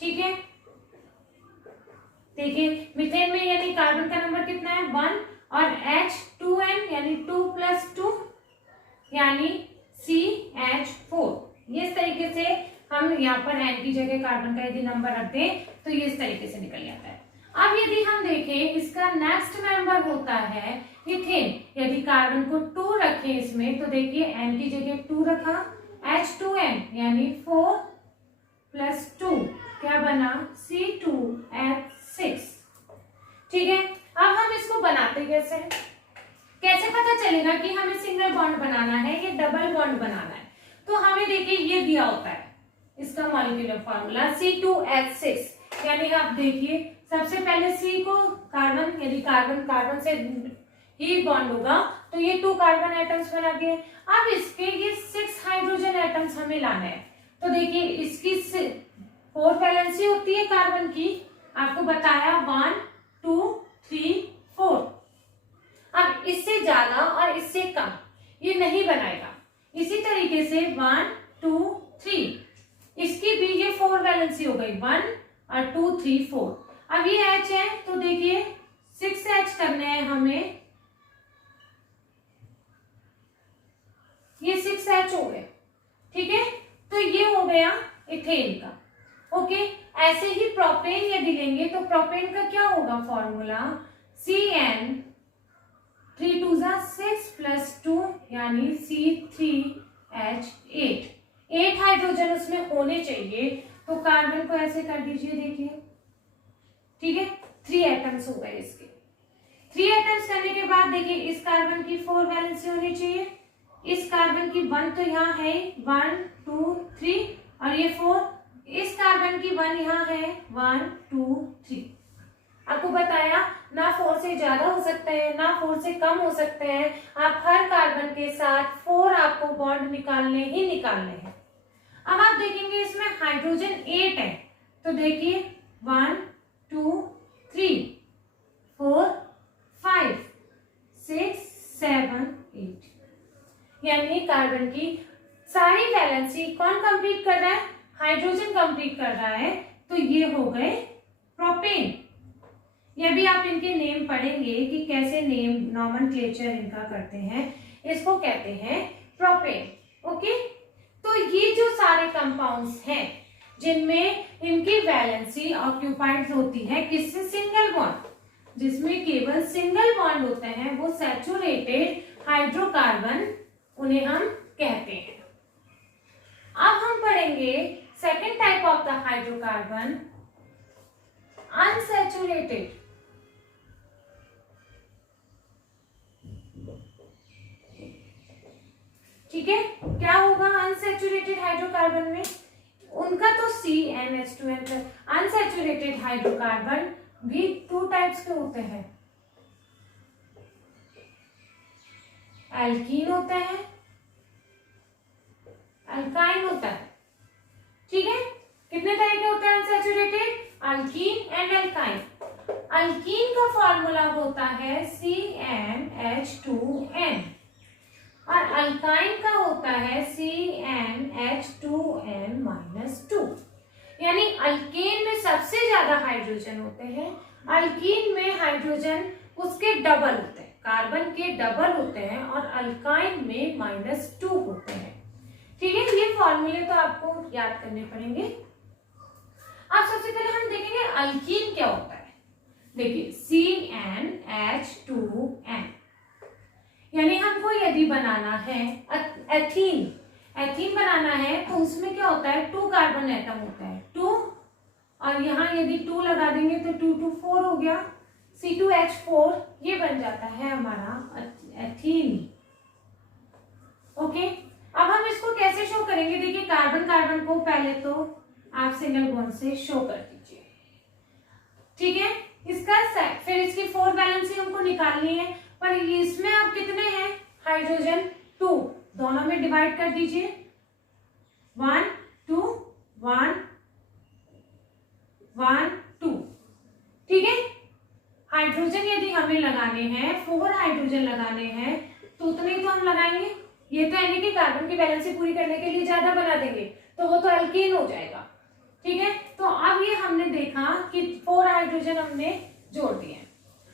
ठीक है। देखिए मीथेन में यानी कार्बन का नंबर कितना है 1 और H2n यानी 2+2 यानी CH4। ये इस तरीके से हम यहाँ पर N की जगह कार्बन का यदि नंबर रख दें तो ये इस तरीके से निकल जाता है। अब यदि हम देखें इसका नेक्स्ट मेंबर होता है इथेन। यदि कार्बन को 2 रखें इसमें तो देखिए N की जगह 2 रखा, H2n यानी 4+2 क्या बना C2H6, ठीक है। अब हम इसको बनाते कैसे पता चलेगा कि हमें सिंगल बॉन्ड बनाना है या डबल बॉन्ड बनाना है। तो हमें देखिए ये दिया होता है इसका मॉलिक्यूलर फॉर्मूला C2H6। यानी आप देखिए सबसे पहले C को कार्बन, यदि कार्बन से ही बॉन्ड होगा तो ये 2 कार्बन एटम्स बना दिए। अब इसके ये 6 हाइड्रोजन एटम्स हमें लाने हैं। तो देखिए इसकी 4 वैलेंसी होती है कार्बन की, आपको बताया 1 2 3 4। अब इससे ज्यादा और इससे कम ये नहीं बनाएगा। इसी तरीके से 1 2 3, इसकी भी ये 4 वैलेंसी हो गई, 1 और 2 3 4। अब ये H है तो देखिए 6H करने हैं हमें, ये 6H हो गए, ठीक है। तो ये हो गया इथेन का, ओके। ऐसे ही प्रोपेन यदि लेंगे तो प्रोपेन का क्या होगा फॉर्मूला CN 3 2 6+2 यानी C3H8। 8 हाइड्रोजन उसमें होने चाहिए, तो कार्बन को ऐसे कर दीजिए, देखिए, ठीक है। 3 एटम्स हो गए इसके। 3 एटम्स करने के बाद देखिए इस कार्बन की 4 वैलेंसी होनी चाहिए, इस कार्बन की 1 तो यहाँ है 1 2 3 और ये 4, इस कार्बन की 1 यहाँ है 1 2 3। आपको बताया ना 4 से ज्यादा हो सकते हैं ना 4 से कम हो सकते हैं। आप हर कार्बन के साथ 4 आपको बॉन्ड निकालने हैं। अब आप देखेंगे इसमें हाइड्रोजन 8 है, तो देखिए 1 2 3 4 5 6 7 8, यानी कार्बन की सारी वैलेंसी कौन कंप्लीट कर रहा है, हाइड्रोजन कंप्लीट कर रहा है। तो ये हो गए प्रोपेन। ये भी आप इनके नेम पढ़ेंगे कि कैसे नेम नॉमेनक्लेचर इनका करते हैं, इसको कहते हैं प्रोपेन, ओके। तो ये जो सारे कंपाउंड्स हैं जिनमें इनकी वैलेंसी ऑक्यूपाइड होती है किससे, सिंगल बॉन्ड, जिसमें केवल सिंगल बॉन्ड होते हैं वो सैचुरेटेड हाइड्रोकार्बन, उन्हें हम कहते हैं। अब हम पढ़ेंगे second type of the hydrocarbon, unsaturated. ठीक है, क्या होगा अनसैचुरेटेड हाइड्रोकार्बन में, उनका तो CnH2n। अनसैचुरेटेड हाइड्रोकार्बन भी 2 टाइप्स के होते हैं, एल्कीन होते हैं, अल्काइन होता है, ठीक है। कितने तरह के होते हैं unsaturated, alkyne and alkyne. Alkyne का फॉर्मूला होता है CnH2n और अल्काइन का होता है CnH2n-2। यानी अल्केन में सबसे ज्यादा हाइड्रोजन होते हैं, अल्कीन में हाइड्रोजन उसके डबल होते हैं, कार्बन के डबल होते हैं, और अल्काइन में -2 होते हैं, ठीक है। ये फॉर्मूले तो आपको याद करने पड़ेंगे। अब सबसे पहले हम देखेंगे अल्कीन क्या होता है। देखिए CnH2n, यानी हमको यदि बनाना है एथीन बनाना है तो उसमें क्या होता है 2 कार्बन एटम होता है 2, और यहाँ यदि 2 लगा देंगे तो 2 2 4 हो गया C2H4, ये बन जाता है हमारा एथीन। ओके, अब हम इसको कैसे शो करेंगे। देखिए कार्बन कार्बन को पहले तो आप सिंगल बॉन्ड से शो कर दीजिए, ठीक है। इसका सेट, फिर इसकी 4 वैलेंसी हमको निकालनी है, पर इसमें अब कितने हैं हाइड्रोजन 2, दोनों में डिवाइड कर दीजिए 1 2 1 1 2, ठीक है। हाइड्रोजन यदि हमें लगाने हैं 4 हाइड्रोजन लगाने हैं तो उतने ही तो हम लगाएंगे। ये तो यानी कि कार्बन की बैलेंसी पूरी करने के लिए ज्यादा बना देंगे तो वो तो अल्कीन हो जाएगा, ठीक है। तो अब ये हमने देखा कि 4 हाइड्रोजन हमने जोड़ दिए।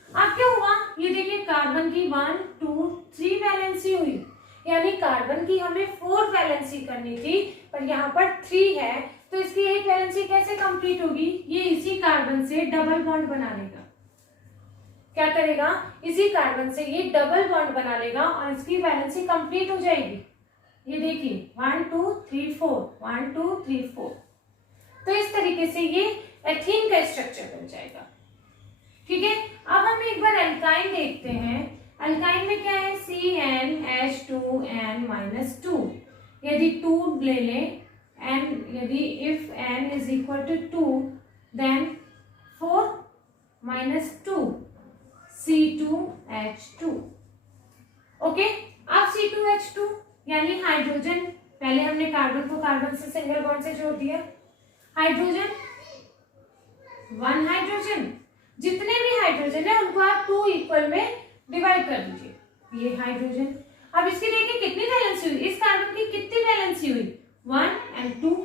अब क्या हुआ, ये देखिए कार्बन की 1 2 3 वैलेंसी हुई, यानी कार्बन की हमें 4 वैलेंसी करनी थी पर यहाँ पर 3 है, तो इसकी एक वैलेंसी कैसे कंप्लीट होगी, ये इसी कार्बन से डबल बॉन्ड बना लेगा। क्या करेगा, इसी कार्बन से ये डबल बॉन्ड बना लेगा और इसकी वैलेंसी कंप्लीट हो जाएगी। ये देखिए 1 2 3 4 1 2 3 4, तो इस तरीके से ये एथीन का स्ट्रक्चर बन जाएगा, ठीक है। अब हम एक बार अल्काइन देखते हैं। अल्काइन में क्या है CnH2n-2, यदि 2 ले लें n, यदि if n is equal to 2 then 4 - 2 C2H2। Okay, अब C2H2 यानी हाइड्रोजन, पहले हमने कार्बन को कार्बन से सिंगल बॉन्ड से जोड़ दिया, हाइड्रोजन 1 हाइड्रोजन, जितने भी हाइड्रोजन है उनको आप 2 इक्वल में डिवाइड कर दीजिए, ये हाइड्रोजन। अब इसकी देखिए कितनी वैलेंसी हुई, इस कार्बन की कितनी वैलेंसी हुई 1 और 2,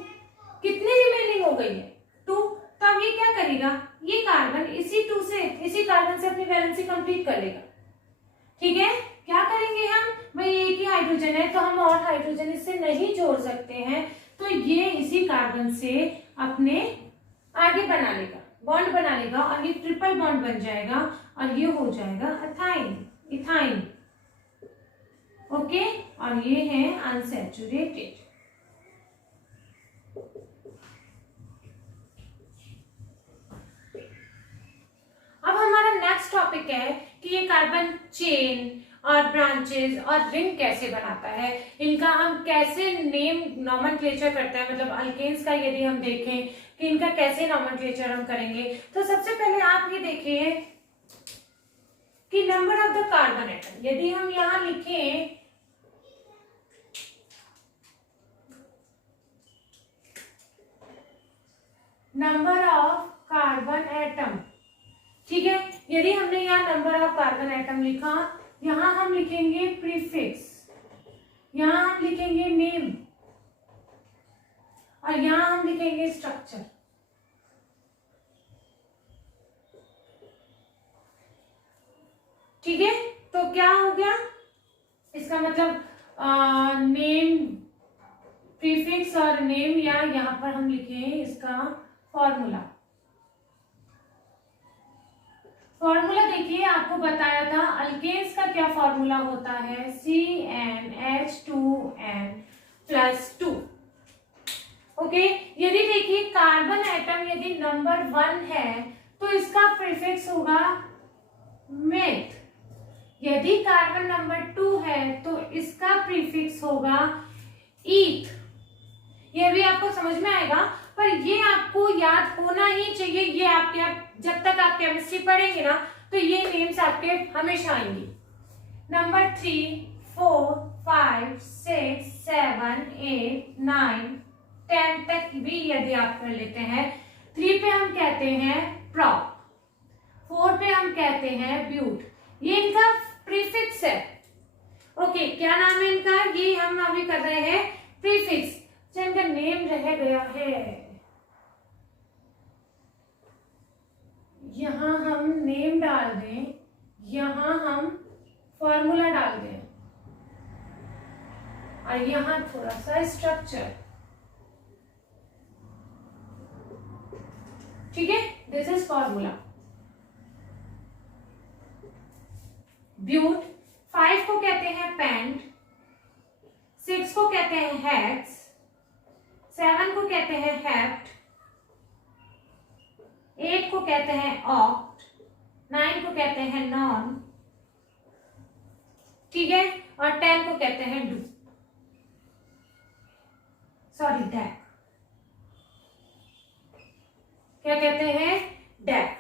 कितनी रिमेनिंग हो गई है 2। तो अब ये क्या करेगा, ये कार्बन इसी कार्बन से अपनी वैलेंसी कंप्लीट कर लेगा, ठीक है। क्या करेंगे हम, भाई एक ही हाइड्रोजन है तो हम और हाइड्रोजन इससे नहीं जोड़ सकते हैं, तो ये इसी कार्बन से अपने आगे बना लेगा, बॉन्ड बना लेगा और ये ट्रिपल बॉन्ड बन जाएगा और ये हो जाएगा इथाइन। ओके, और ये है अनसैचुरेटेड। अब हमारा नेक्स्ट टॉपिक है कि ये कार्बन चेन और ब्रांचेस और रिंग कैसे बनाता है, इनका हम कैसे नेम नॉमेनक्लेचर करते हैं, मतलब अल्केन्स का यदि हम देखें कि इनका कैसे नॉमेनक्लेचर हम करेंगे। तो सबसे पहले आप ये देखिए कि number of the carbon atom, यदि हम यहां लिखें नंबर ऑफ कार्बन एटम, ठीक है। यदि हमने यहाँ नंबर ऑफ कार्बन एटम लिखा, यहां हम लिखेंगे प्रीफिक्स, यहां हम लिखेंगे नेम और यहां हम लिखेंगे स्ट्रक्चर, ठीक है। तो क्या हो गया, इसका मतलब नेम, प्रीफिक्स और नेम, या यहां पर हम लिखें इसका फॉर्मूला। देखिए आपको बताया था अल्केन्स का क्या फॉर्मूला होता है, CnH2n+2। ओके, यदि देखिए कार्बन एटम यदि नंबर 1 है तो इसका प्रीफिक्स होगा मेथ, यदि कार्बन नंबर 2 है तो इसका प्रीफिक्स होगा ईथ। ये भी आपको समझ में आएगा, पर ये आपको याद होना ही चाहिए, ये आपके जब तक आप केमिस्ट्री पढ़ेंगे ना तो ये नेम्स आपके हमेशा आएंगी। नंबर 3 4 5 6 7 8 9 10 तक भी यदि आप कर लेते हैं, 3 पे हम कहते हैं प्रॉप, 4 पे हम कहते हैं ब्यूट, ये इनका प्रीफिक्स है। ओके, क्या नाम है इनका, ये हम अभी कर रहे हैं प्रीफिक्स, जिनका नेम रह गया है, यहां हम नेम डाल दें, यहां हम फॉर्मूला डाल दें और यहां थोड़ा सा स्ट्रक्चर। This is formula. ब्यूट, 5 को कहते हैं पेंट, 6 को कहते हैं हेक्स, 7 को कहते हैं हेप्ट, 8 को कहते हैं ऑक्ट, 9 को कहते हैं नॉन, ठीक है, और 10 को कहते हैं डू, सॉरी डैक, क्या कहते हैं, डैक।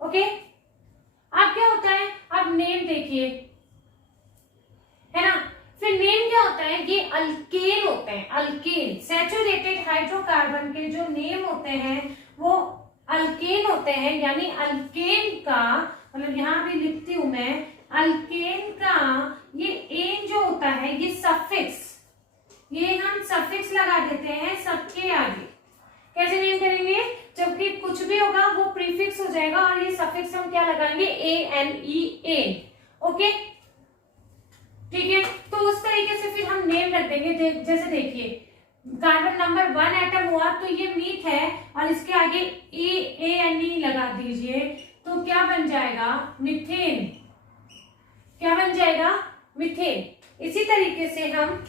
ओके, अब क्या होता है, अब नेम देखिए, है ना। फिर नेम क्या होता है, ये अल्केन होते हैं, अल्केन। सैचुरेटेड हाइड्रोकार्बन के जो नेम होते हैं वो अल्केन होते हैं, यानी अल्केन का मतलब यहां भी लिखती हूं मैं, अल्केन का ये एन जो होता है ये सफिक्स, ये हम सफिक्स लगा देते हैं सबके आगे। कैसे नेम करेंगे, जबकि कुछ भी होगा वो प्रीफिक्स हो जाएगा और ये सफिक्स हम क्या लगाएंगे, A N E N. Okay, ठीक है, तो उस तरीके से फिर हम नेम रख देंगे। जैसे देखिए कार्बन नंबर 1 एटम हुआ तो ये मीथ है और इसके आगे ए एन ई लगा दीजिए तो क्या बन जाएगा, मिथेन। क्या बन जाएगा, मिथेन। इसी तरीके से हम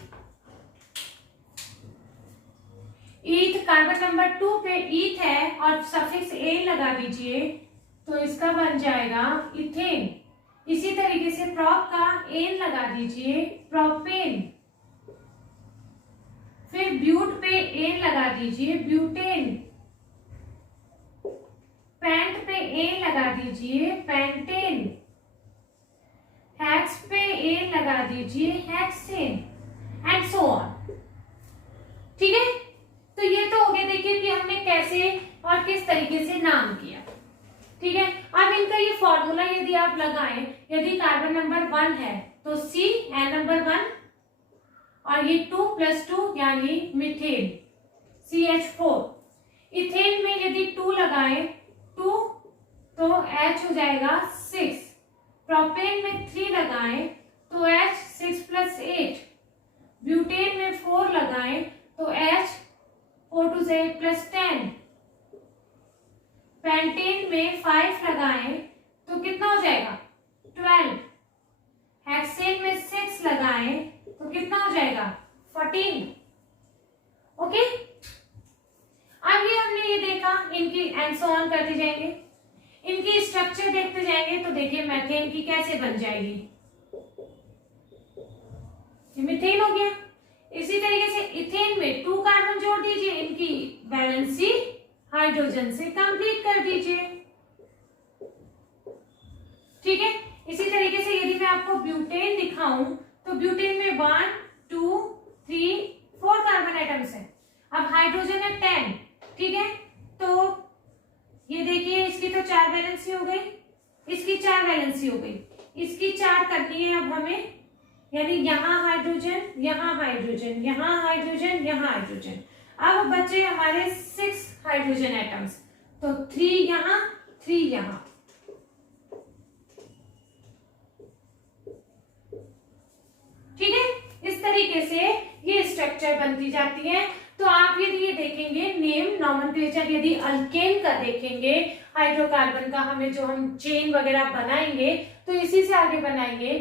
ईथ, कार्बन नंबर 2 पे ईथ है और सफिक्स ए लगा दीजिए तो इसका बन जाएगा इथेन। इसी तरीके से प्रॉप का एन लगा दीजिए, प्रोपेन। फिर ब्यूट पे एन लगा दीजिए, ब्यूटेन। पेंट पे एन लगा दीजिए, पेंटेन। हेक्स पे एन लगा दीजिए, हेक्सेन, एंड सो ऑन। ठीक है, तो ये तो हो गया, देखिए कि हमने कैसे और किस तरीके से नाम किया। ठीक है, अब इनका ये फॉर्मूला यदि आप लगाएं, यदि कार्बन नंबर 1 है तो सी एन नंबर 1 और ये 2 + 2 यानी मीथेन, CH4। इथेन में यदि 2 लगाएं 2 तो H हो जाएगा 6। प्रोपेन में 3 लगाएं तो H 6 + 8। ब्यूटेन में 4 लगाएं तो H 4 2 8 + 10। पेंटेन में 5 लगाएं तो कितना हो जाएगा, 12। हेक्सेन में 6 लगाएं तो कितना हो जाएगा, 14। ओके, अब ये हमने ये देखा, इनकी एंड सो ऑन करते जाएंगे, इनकी स्ट्रक्चर देखते जाएंगे। तो देखिए मेथेन की कैसे बन जाएगी, मीथेन हो गया। इसी तरीके से इथेन में 2 कार्बन जोड़ दीजिए, इनकी वैलेंसी हाइड्रोजन से कंप्लीट कर दीजिए। ठीक है, इसी तरीके से यदि मैं आपको ब्यूटेन दिखाऊं तो ब्यूटेन में 1 2 3 4 कार्बन एटम्स हैं। अब हाइड्रोजन है 10। ठीक है, तो ये देखिए इसकी तो 4 वैलेंसी हो गई, इसकी 4 वैलेंसी हो गई, इसकी 4 करनी है अब हमें, यानी यहाँ हाइड्रोजन, यहाँ हाइड्रोजन, यहाँ हाइड्रोजन, यहाँ हाइड्रोजन। अब बचे हमारे 6 हाइड्रोजन एटम्स, तो 3 यहाँ 3 यहाँ। ठीक है, इस तरीके से ये स्ट्रक्चर बनती जाती है। तो आप यदि ये देखेंगे नेम नॉमेनक्लेचर, यदि अल्केन का देखेंगे हाइड्रोकार्बन का, हमें जो हम चेन वगैरह बनाएंगे तो इसी से आगे बनाएंगे।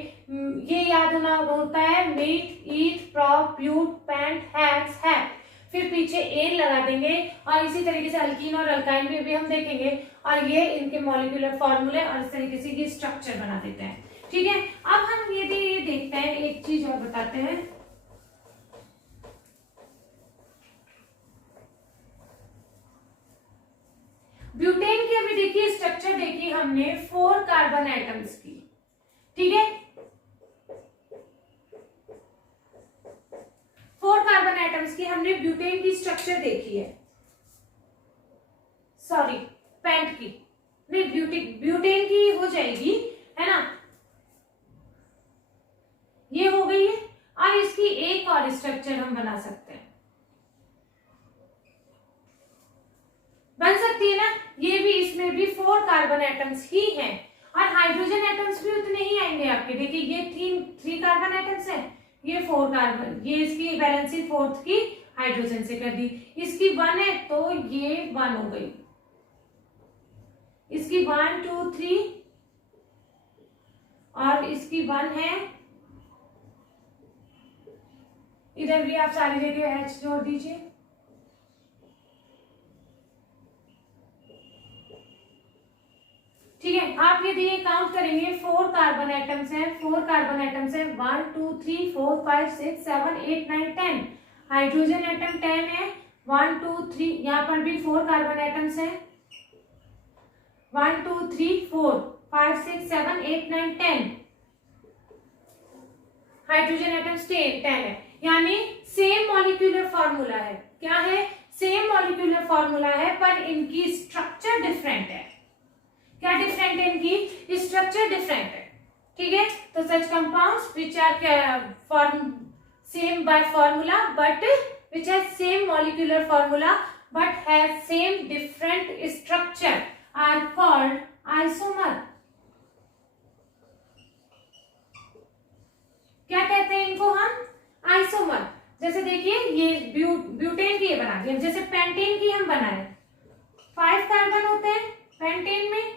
ये याद होता है, meth, eth, prop, but, pent, hex, hep, फिर पीछे एन लगा देंगे। और इसी तरीके से अल्कीन और अल्काइन में भी हम देखेंगे और ये इनके मॉलिक्यूलर फॉर्मूले और इस तरीके से ये स्ट्रक्चर बना देते हैं। ठीक है, अब हम यदि ये देखते हैं, एक चीज और बताते हैं। ब्यूटेन की अभी देखिए स्ट्रक्चर देखी हमने 4 कार्बन एटम्स की। ठीक है, 4 कार्बन एटम्स की हमने ब्यूटेन की स्ट्रक्चर देखी है, सॉरी पेंट की नहीं, ब्यूटेन की हो जाएगी, है ना, ये हो गई है। अब इसकी एक और स्ट्रक्चर हम बना सकते हैं, बन सकती है ना, ये भी, इसमें भी 4 कार्बन एटम्स ही हैं और हाइड्रोजन एटम्स भी उतने ही आएंगे आपके। देखिए ये 3 कार्बन एटम्स हैं, ये 4 कार्बन, ये इसकी वैलेंसी 4th की हाइड्रोजन से कर दी, इसकी 1 है तो ये 1 हो गई। इसकी 1 2 3 और इसकी 1 है। इधर भी आप सारी जगह H जोड़ दीजिए। ठीक है, आप यदि ये काउंट करेंगे 4 कार्बन एटम्स हैं, 4 कार्बन एटम्स हैं, 1 2 3 4 5 6 7 8 9 10। हाइड्रोजन एटम 10 है, 1 2 3, यहाँ पर भी 4 कार्बन एटम्स हैं, 1 2 3 4 5 6 7 8 9 10। हाइड्रोजन एटम्स 10 है, यानी सेम मॉलिक्यूलर फॉर्मूला है। क्या है? सेम मॉलिक्यूलर फॉर्मूला है, पर इनकी स्ट्रक्चर डिफरेंट है। क्या डिफरेंट है? इनकी स्ट्रक्चर डिफरेंट है। ठीक है, तो such compounds which are form same by formula but which has same molecular formula but has same different structure are called isomer. क्या कहते हैं इनको हम? आइसोमर। जैसे देखिए ये ब्यूटेन की ये बना दिया, जैसे पेंटेन की हम बनाए, 5 कार्बन होते हैं पेंटेन में।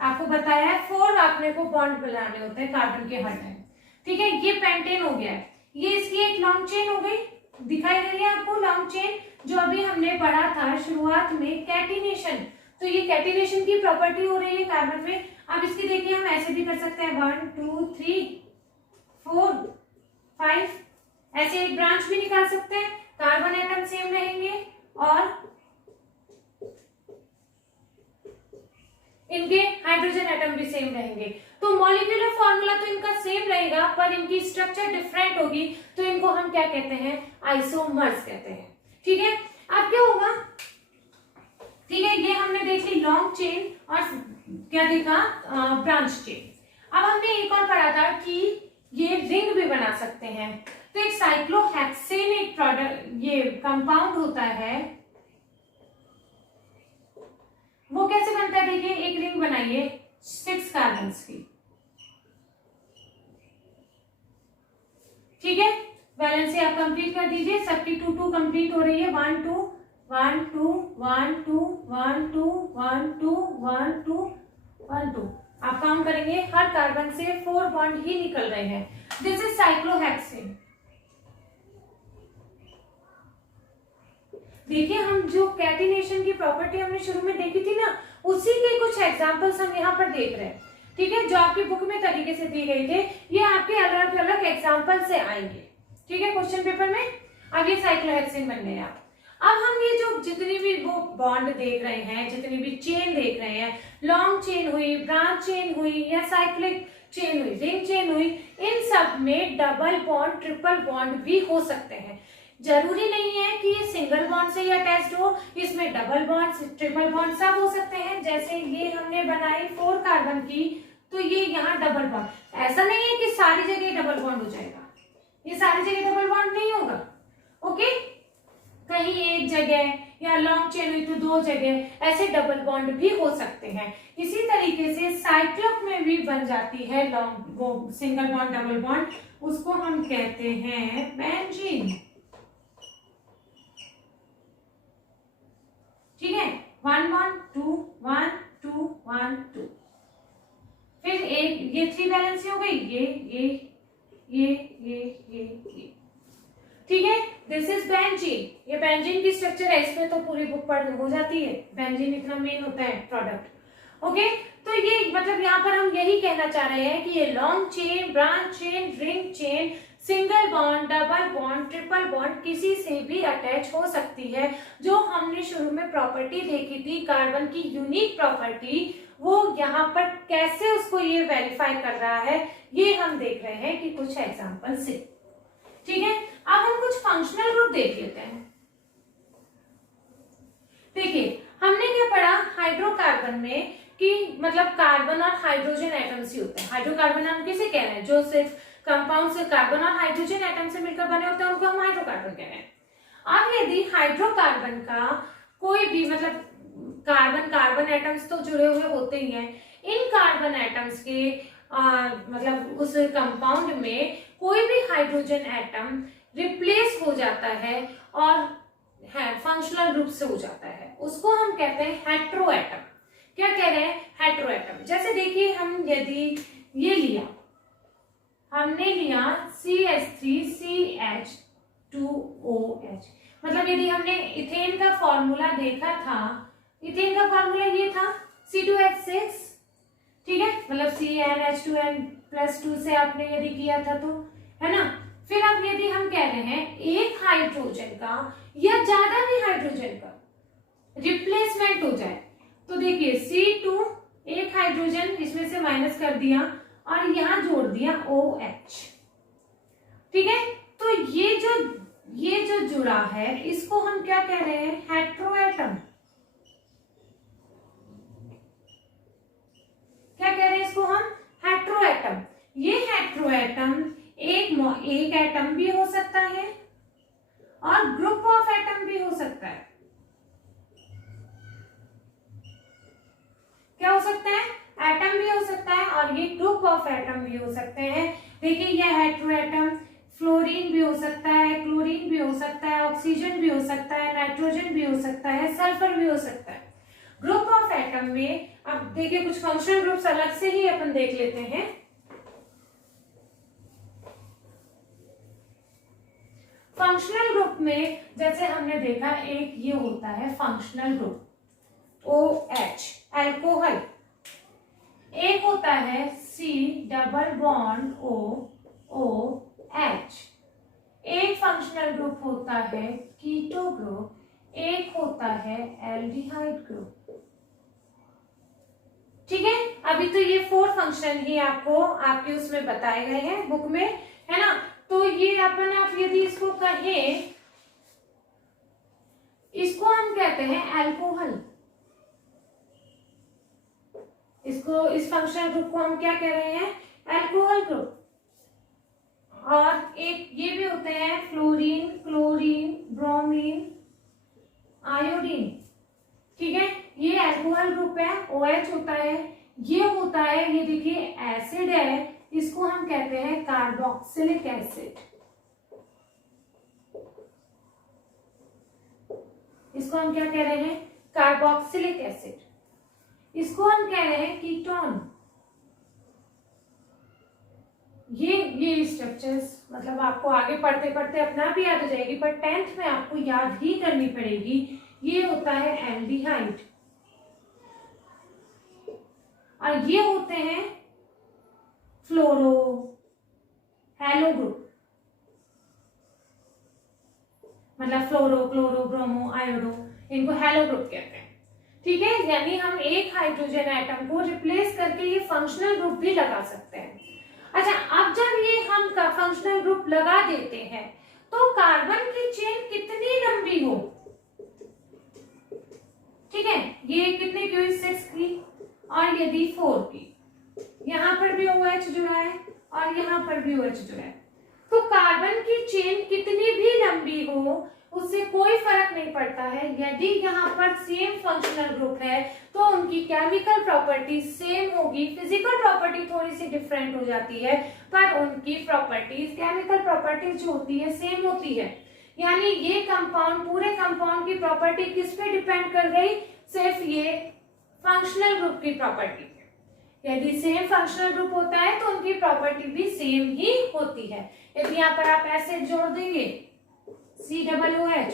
आपको बताया है 4 आपने को बॉन्ड बनाने होते हैं कार्बन के हर टाइम। ठीक है, ये पेंटेन हो गया है, ये इसकी एक लॉन्ग चेन हो गई। दिखाई दे रही है आपको लॉन्ग चेन, जो अभी हमने पढ़ा था शुरुआत में कैटिनेशन। तो ये कैटिनेशन की प्रॉपर्टी हो रही है कार्बन में। अब इसकी देखिए हम ऐसे भी कर सकते हैं 1 2 3 4 5, ऐसे एक ब्रांच भी निकाल सकते हैं। कार्बन एटम सेम रहेंगे और इनके हाइड्रोजन एटम भी सेम रहेंगे। तो मॉलिक्यूलर फॉर्मूला तो इनका सेम रहेगा, पर इनकी स्ट्रक्चर डिफरेंट होगी, तो इनको हम क्या कहते हैं? आइसोमर्स कहते हैं। ठीक है, अब क्या होगा? ठीक है, ये हमने देख ली लॉन्ग चेन और क्या देखा? Branch chain. अब हमने एक और पढ़ा था कि ये रिंग भी बना सकते हैं। तो एक साइक्लोहेक्सेन एक प्रोडक्ट, ये कंपाउंड होता है, वो कैसे बनता है? देखिए एक रिंग बनाइए 6 कार्बन्स की। ठीक है, वैलेंसी आप कंप्लीट कर दीजिए, सबकी 2 2 कंप्लीट हो रही है। 1 2 1 2 1 2 1 2 1 2 1 2 1 2। आप काउंट करेंगे, हर कार्बन से 4 बॉन्ड ही निकल रहे हैं। This is cyclohexane. देखिए हम जो कैटिनेशन की प्रॉपर्टी हमने शुरू में देखी थी ना, उसी के कुछ एग्जांपल्स हम यहाँ पर देख रहे हैं। ठीक है, जो आपकी बुक में तरीके से दिए गए थे, ये आपके अलग अलग एग्जांपल से आएंगे। ठीक है, क्वेश्चन पेपर में। अब ये साइक्लोहेक्सेन बन गए आप। अब हम ये जो जितनी भी वो बॉन्ड देख रहे हैं, जितनी भी चेन देख रहे हैं, लॉन्ग चेन हुई, ब्रांच चेन हुई या साइक्लिक चेन हुई, रिंग चेन हुई, इन सब में डबल बॉन्ड ट्रिपल बॉन्ड भी हो सकते हैं। जरूरी नहीं है कि ये सिंगल बॉन्ड से ही अटैच्ड हो, इसमें डबल बॉन्ड ट्रिपल बॉन्ड सब हो सकते हैं। जैसे ये हमने बनाई 4 कार्बन की, तो ये यहाँ डबल बॉन्ड। ऐसा नहीं है कि सारी जगह डबल बॉन्ड हो जाएगा, ये सारी जगह डबल बॉन्ड नहीं होगा। ओके, कहीं एक जगह या लॉन्ग चेन हुई तो 2 जगह ऐसे डबल बॉन्ड भी हो सकते हैं। इसी तरीके से साइक्लिक में भी बन जाती है लॉन्ग वो सिंगल बॉन्ड डबल बॉन्ड, उसको हम कहते हैं बेंजीन। ठीक है, 1 1 2 1 2 1 2। फिर एक ये 3 बैलेंस हो गई, ये। ठीक है, दिस इज बेंजीन। ये बेंजीन की स्ट्रक्चर है, इसमें तो पूरी बुक पढ़ हो जाती है। बेंजीन इतना मेन होता है प्रोडक्ट। ओके, तो ये मतलब यहाँ पर हम यही कहना चाह रहे हैं कि ये long chain, branch chain, ring chain, single bond, double bond, triple bond किसी से भी अटैच हो सकती है। जो हमने शुरू में प्रॉपर्टी देखी थी कार्बन की यूनिक प्रॉपर्टी, वो यहाँ पर कैसे उसको ये वेरीफाई कर रहा है, ये हम देख रहे हैं कि कुछ एग्जांपल से। ठीक है, अब हम कुछ फंक्शनल ग्रुप देख लेते हैं। देखिए हमने क्या पढ़ा हाइड्रोकार्बन में कि मतलब कार्बन और हाइड्रोजन एटम्स ही होते हैं। हाइड्रोकार्बन हम किसे कह रहे हैं? जो सिर्फ कंपाउंड से कार्बन और हाइड्रोजन एटम से मिलकर बने होते हैं, उनको हम हाइड्रोकार्बन कह रहे हैं। अब यदि हाइड्रोकार्बन का कोई भी मतलब कार्बन एटम्स तो जुड़े हुए होते ही हैं, इन कार्बन एटम्स के मतलब उस कंपाउंड में कोई भी हाइड्रोजन एटम रिप्लेस हो जाता है और है फंक्शनल ग्रुप से हो जाता है, उसको हम कहते हैं हेटेरो एटम। क्या कह रहे हैं? Hetero atom. जैसे देखिए हम यदि ये लिया, हमने लिया CH3CH2OH, मतलब यदि हमने इथेन का फॉर्मूला देखा था, इथेन का फॉर्मूला ये था C2H6, ठीक है, मतलब CnH2n+2 से आपने यदि किया था तो, है ना। फिर अब यदि हम कह रहे हैं एक हाइड्रोजन का या ज्यादा भी हाइड्रोजन का रिप्लेसमेंट हो जाए, तो देखिए C2 एक हाइड्रोजन इसमें से माइनस कर दिया और यहां जोड़ दिया OH, ठीक है। तो ये जो जुड़ा है इसको हम क्या कह रहे हैं? Hetero atom. क्या कह रहे हैं इसको हम? Hetero atom. ये हेटेरो एटम एक एटम भी हो सकता है और ग्रुप ऑफ एटम भी हो सकता है। क्या हो सकता है? एटम भी हो सकता है और ये ग्रुप ऑफ एटम भी हो सकते हैं। देखिए ये हेटेरो एटम फ्लोरीन भी हो सकता है, क्लोरीन भी हो सकता है, ऑक्सीजन भी हो सकता है, नाइट्रोजन भी हो सकता है, सल्फर भी हो सकता है। ग्रुप ऑफ एटम में अब देखिए कुछ फंक्शनल ग्रुप्स अलग से ही अपन देख लेते हैं। फंक्शनल ग्रुप में जैसे हमने देखा एक ये होता है फंक्शनल ग्रुप OH अल्कोहल, एक होता है C डबल बॉन्ड OH, एक फंक्शनल ग्रुप होता है कीटो ग्रुप, एक होता है एल्डिहाइड ग्रुप, ठीक है। अभी तो ये 4 फंक्शन ही आपको आपके उसमें बताए गए हैं बुक में, है ना। तो ये अपन आप यदि इसको कहें, इसको हम कहते हैं अल्कोहल, इसको इस फंक्शनल ग्रुप को हम क्या कह रहे हैं? Alcohol group. और एक ये भी होते हैं फ्लोरीन, क्लोरीन, ब्रोमीन, आयोडीन, ठीक है। ये अल्कोहल ग्रुप है, OH होता है। ये होता है, ये देखिए एसिड है, इसको हम कहते हैं कार्बोक्सिलिक एसिड, इसको हम क्या कह रहे हैं? Carboxylic acid. इसको हम कह रहे हैं कीटोन। ये स्ट्रक्चर्स मतलब आपको आगे पढ़ते पढ़ते अपना भी याद हो जाएगी, पर 10th में आपको याद ही करनी पड़ेगी। ये होता है एल्डिहाइड और ये होते हैं फ्लोरो हेलो ग्रुप, मतलब फ्लोरो, क्लोरो, ब्रोमो, आयोडो, इनको हेलो ग्रुप कहते हैं, ठीक है। यानी हम एक हाइड्रोजन एटम को रिप्लेस करके ये फंक्शनल ग्रुप भी लगा सकते हैं। अच्छा, अब जब ये हम का फंक्शनल ग्रुप लगा देते हैं तो कार्बन की चेन कितनी लंबी हो, ठीक है। ये कितने की हुई? 6 की, और यदि 4 की, यहां पर भी OH जुड़ा है और यहां पर भी OH जुड़ा है, तो कार्बन की चेन कितनी भी लंबी हो उससे कोई फर्क नहीं पड़ता है। यदि यहाँ पर सेम फंक्शनल ग्रुप है तो उनकी केमिकल प्रॉपर्टी सेम होगी, फिजिकल प्रॉपर्टी थोड़ी सी डिफरेंट हो जाती है, पर उनकी प्रॉपर्टीज, केमिकल प्रॉपर्टीज जो होती है सेम होती है। यानी ये कंपाउंड, पूरे कंपाउंड की प्रॉपर्टी किस पे डिपेंड कर गई? सिर्फ ये फंक्शनल ग्रुप की प्रॉपर्टी पे। यदि सेम फंक्शनल ग्रुप होता है तो उनकी प्रॉपर्टी भी सेम ही होती है। यदि यहाँ पर आप एसिड जोड़ देंगे COOH,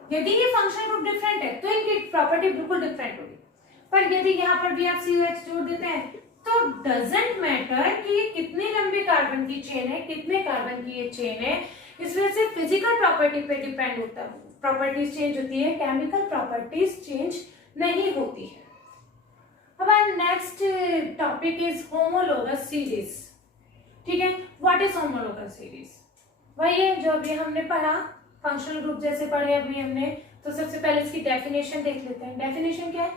यदि ये फंक्शनल ग्रुप डिफरेंट है तो इनकी प्रॉपर्टी बिल्कुल डिफरेंट होगी। पर यदि यहाँ पर भी आप COH जोड़ देते हैं तो डजंट मैटर कि ये कितनी लंबी कार्बन की चेन है, कितने कार्बन की ये चेन है, इसमें से फिजिकल प्रॉपर्टी पे डिपेंड होता है, प्रॉपर्टीज चेंज होती है, केमिकल प्रॉपर्टीज चेंज नहीं होती है। अब next topic is homologous series, ठीक है। What is homologous series? वही है जो अभी हमने पढ़ा, फंक्शनल ग्रुप जैसे पढ़े अभी हमने। तो सबसे पहले इसकी डेफिनेशन देख लेते हैं। डेफिनेशन क्या है?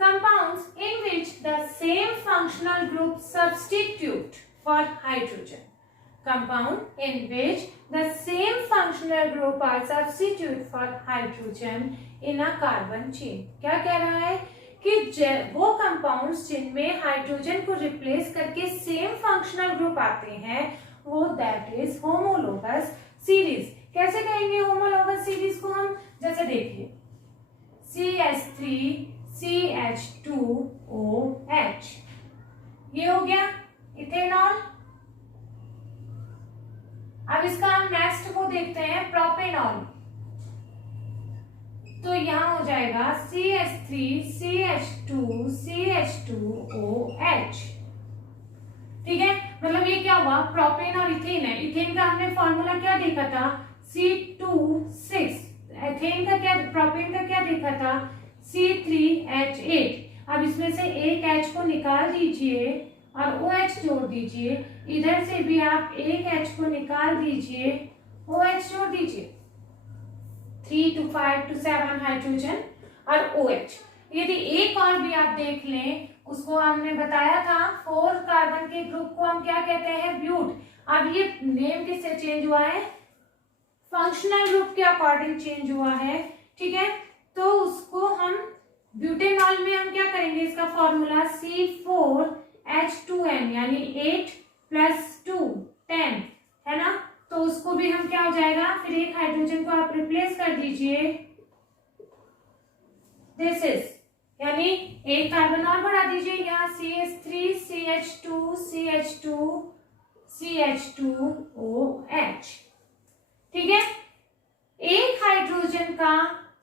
Compounds in which the same functional group substitute for hydrogen, compound in which the same functional group are substitute for hydrogen in a carbon chain। क्या कह रहा है कि वो कंपाउंड्स जिनमें हाइड्रोजन को रिप्लेस करके सेम फंक्शनल ग्रुप आते हैं वो दैट इज होमोलोगस सीरीज। कैसे कहेंगे होमोलॉगस सीरीज को हम? जैसे देखिए CH3CH2OH, ये हो गया इथेनॉल। अब इसका हम नेक्स्ट को देखते हैं प्रोपेनॉल। तो यहां हो जाएगा CH3CH2CH2OH। ठीक है, मतलब ये क्या हुआ, प्रोपेन और इथेन है। इथेन का हमने फॉर्मूला क्या देखा था, C2H6। इथेन का क्या, प्रोपेन का क्या देखा था, C3H8। अब इसमें से एक H को निकाल दीजिए और OH जोड़ दीजिए। इधर से भी आप एक H को निकाल दीजिए, OH जोड़ दीजिए। 3 to 5 to 7 हाइड्रोजन और OH। यदि एक और भी आप देख लें, उसको हमने बताया था 4 कार्बन के ग्रुप को हम क्या कहते हैं, ब्यूट। अब ये नेम किससे चेंज हुआ है, फंक्शनल ग्रुप के अकॉर्डिंग चेंज हुआ है। ठीक है, तो उसको हम ब्यूटेनॉल में हम क्या करेंगे, इसका फॉर्मूला C4H2N, यानी 8 + 2 10 है ना। तो उसको भी हम क्या हो जाएगा, फिर एक हाइड्रोजन को आप रिप्लेस कर दीजिए, दिस इज, यानी एक कार्बन और बढ़ा दीजिए यहाँ CH3CH2CH2CH2OH। ठीक है, एक हाइड्रोजन का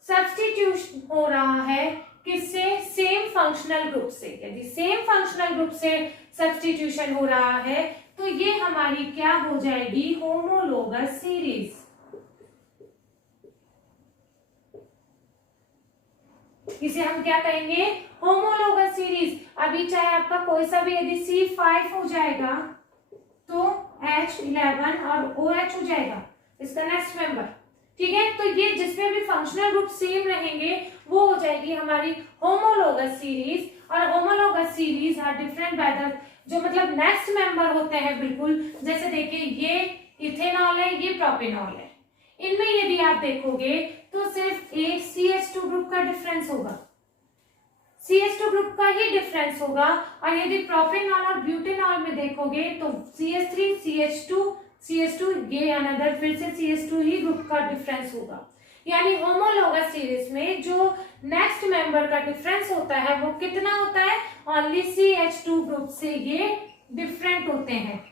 सब्स्टिट्यूशन हो रहा है किससे, सेम फंक्शनल ग्रुप से। यदि सेम फंक्शनल ग्रुप से सब्स्टिट्यूशन हो रहा है तो ये हमारी क्या हो जाएगी, होमोलोगस सीरीज। इसे हम क्या कहेंगे, होमोलोगस सीरीज। अभी चाहे आपका कोई सा भी यदि C5 हो जाएगा तो H11 और OH हो जाएगा इसका नेक्स्ट मेंबर। ठीक है, तो ये जिसमें भी फंक्शनल ग्रुप सेम रहेंगे वो हो जाएगी हमारी होमोलोगस सीरीज। और homologous series are different by the, जो मतलब नेक्स्ट मेंबर होते हैं बिल्कुल। जैसे देखिए ये इथेनॉल है, ये प्रोपेनॉल है। इनमें यदि आप देखोगे तो सिर्फ एक CH2 ग्रुप का डिफरेंस होगा, CH2 ग्रुप का ही डिफरेंस होगा। और यदि प्रोपेनॉल और ब्यूटेनॉल में देखोगे तो CH3 CH2 ये अनदर फिर से CH2 ही ग्रुप का डिफरेंस होगा। यानी होमोलोगस सीरीज में जो नेक्स्ट मेंबर का डिफरेंस होता है वो कितना होता है, ओनली CH2 ग्रुप से ये डिफरेंट होते हैं।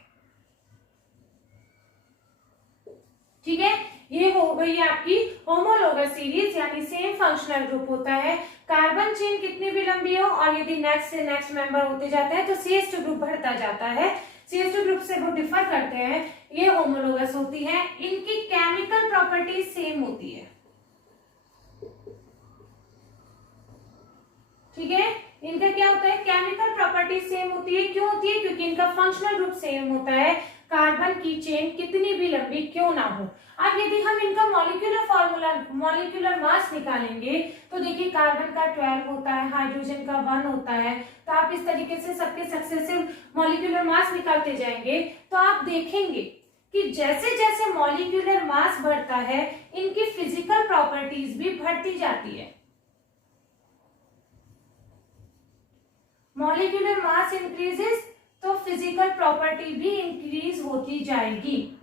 ठीक है, ये हो गई आपकी होमोलोगस सीरीज, यानी सेम फंक्शनल ग्रुप होता है। कार्बन चेन कितनी भी लंबी हो और यदि नेक्स्ट से नेक्स्ट मेंबर होते जाता है तो CH2 ग्रुप बढ़ता जाता है। CH2 ग्रुप से वो डिफर करते हैं, ये होमोलोगस होती है। इनकी केमिकल प्रॉपर्टीज सेम होती है। ठीक है, इनका क्या होता है, केमिकल प्रॉपर्टीज सेम होती है। क्यों होती है, क्योंकि इनका फंक्शनल ग्रुप सेम होता है, कार्बन की चेन कितनी भी लंबी क्यों ना हो। अब यदि हम इनका मॉलिक्यूलर फॉर्मूला, मॉलिक्यूलर मास निकालेंगे तो देखिए कार्बन का 12 होता है, हाइड्रोजन का 1 होता है। तो आप इस तरीके से सबके सक्सेसिव मॉलिक्यूलर मास निकालते जाएंगे तो आप देखेंगे कि जैसे जैसे मॉलिक्यूलर मास बढ़ता है इनकी फिजिकल प्रॉपर्टीज भी बढ़ती जाती है। मॉलिक्यूलर मास इंक्रीजेस तो फिजिकल प्रॉपर्टी भी इंक्रीज होती जाएगी।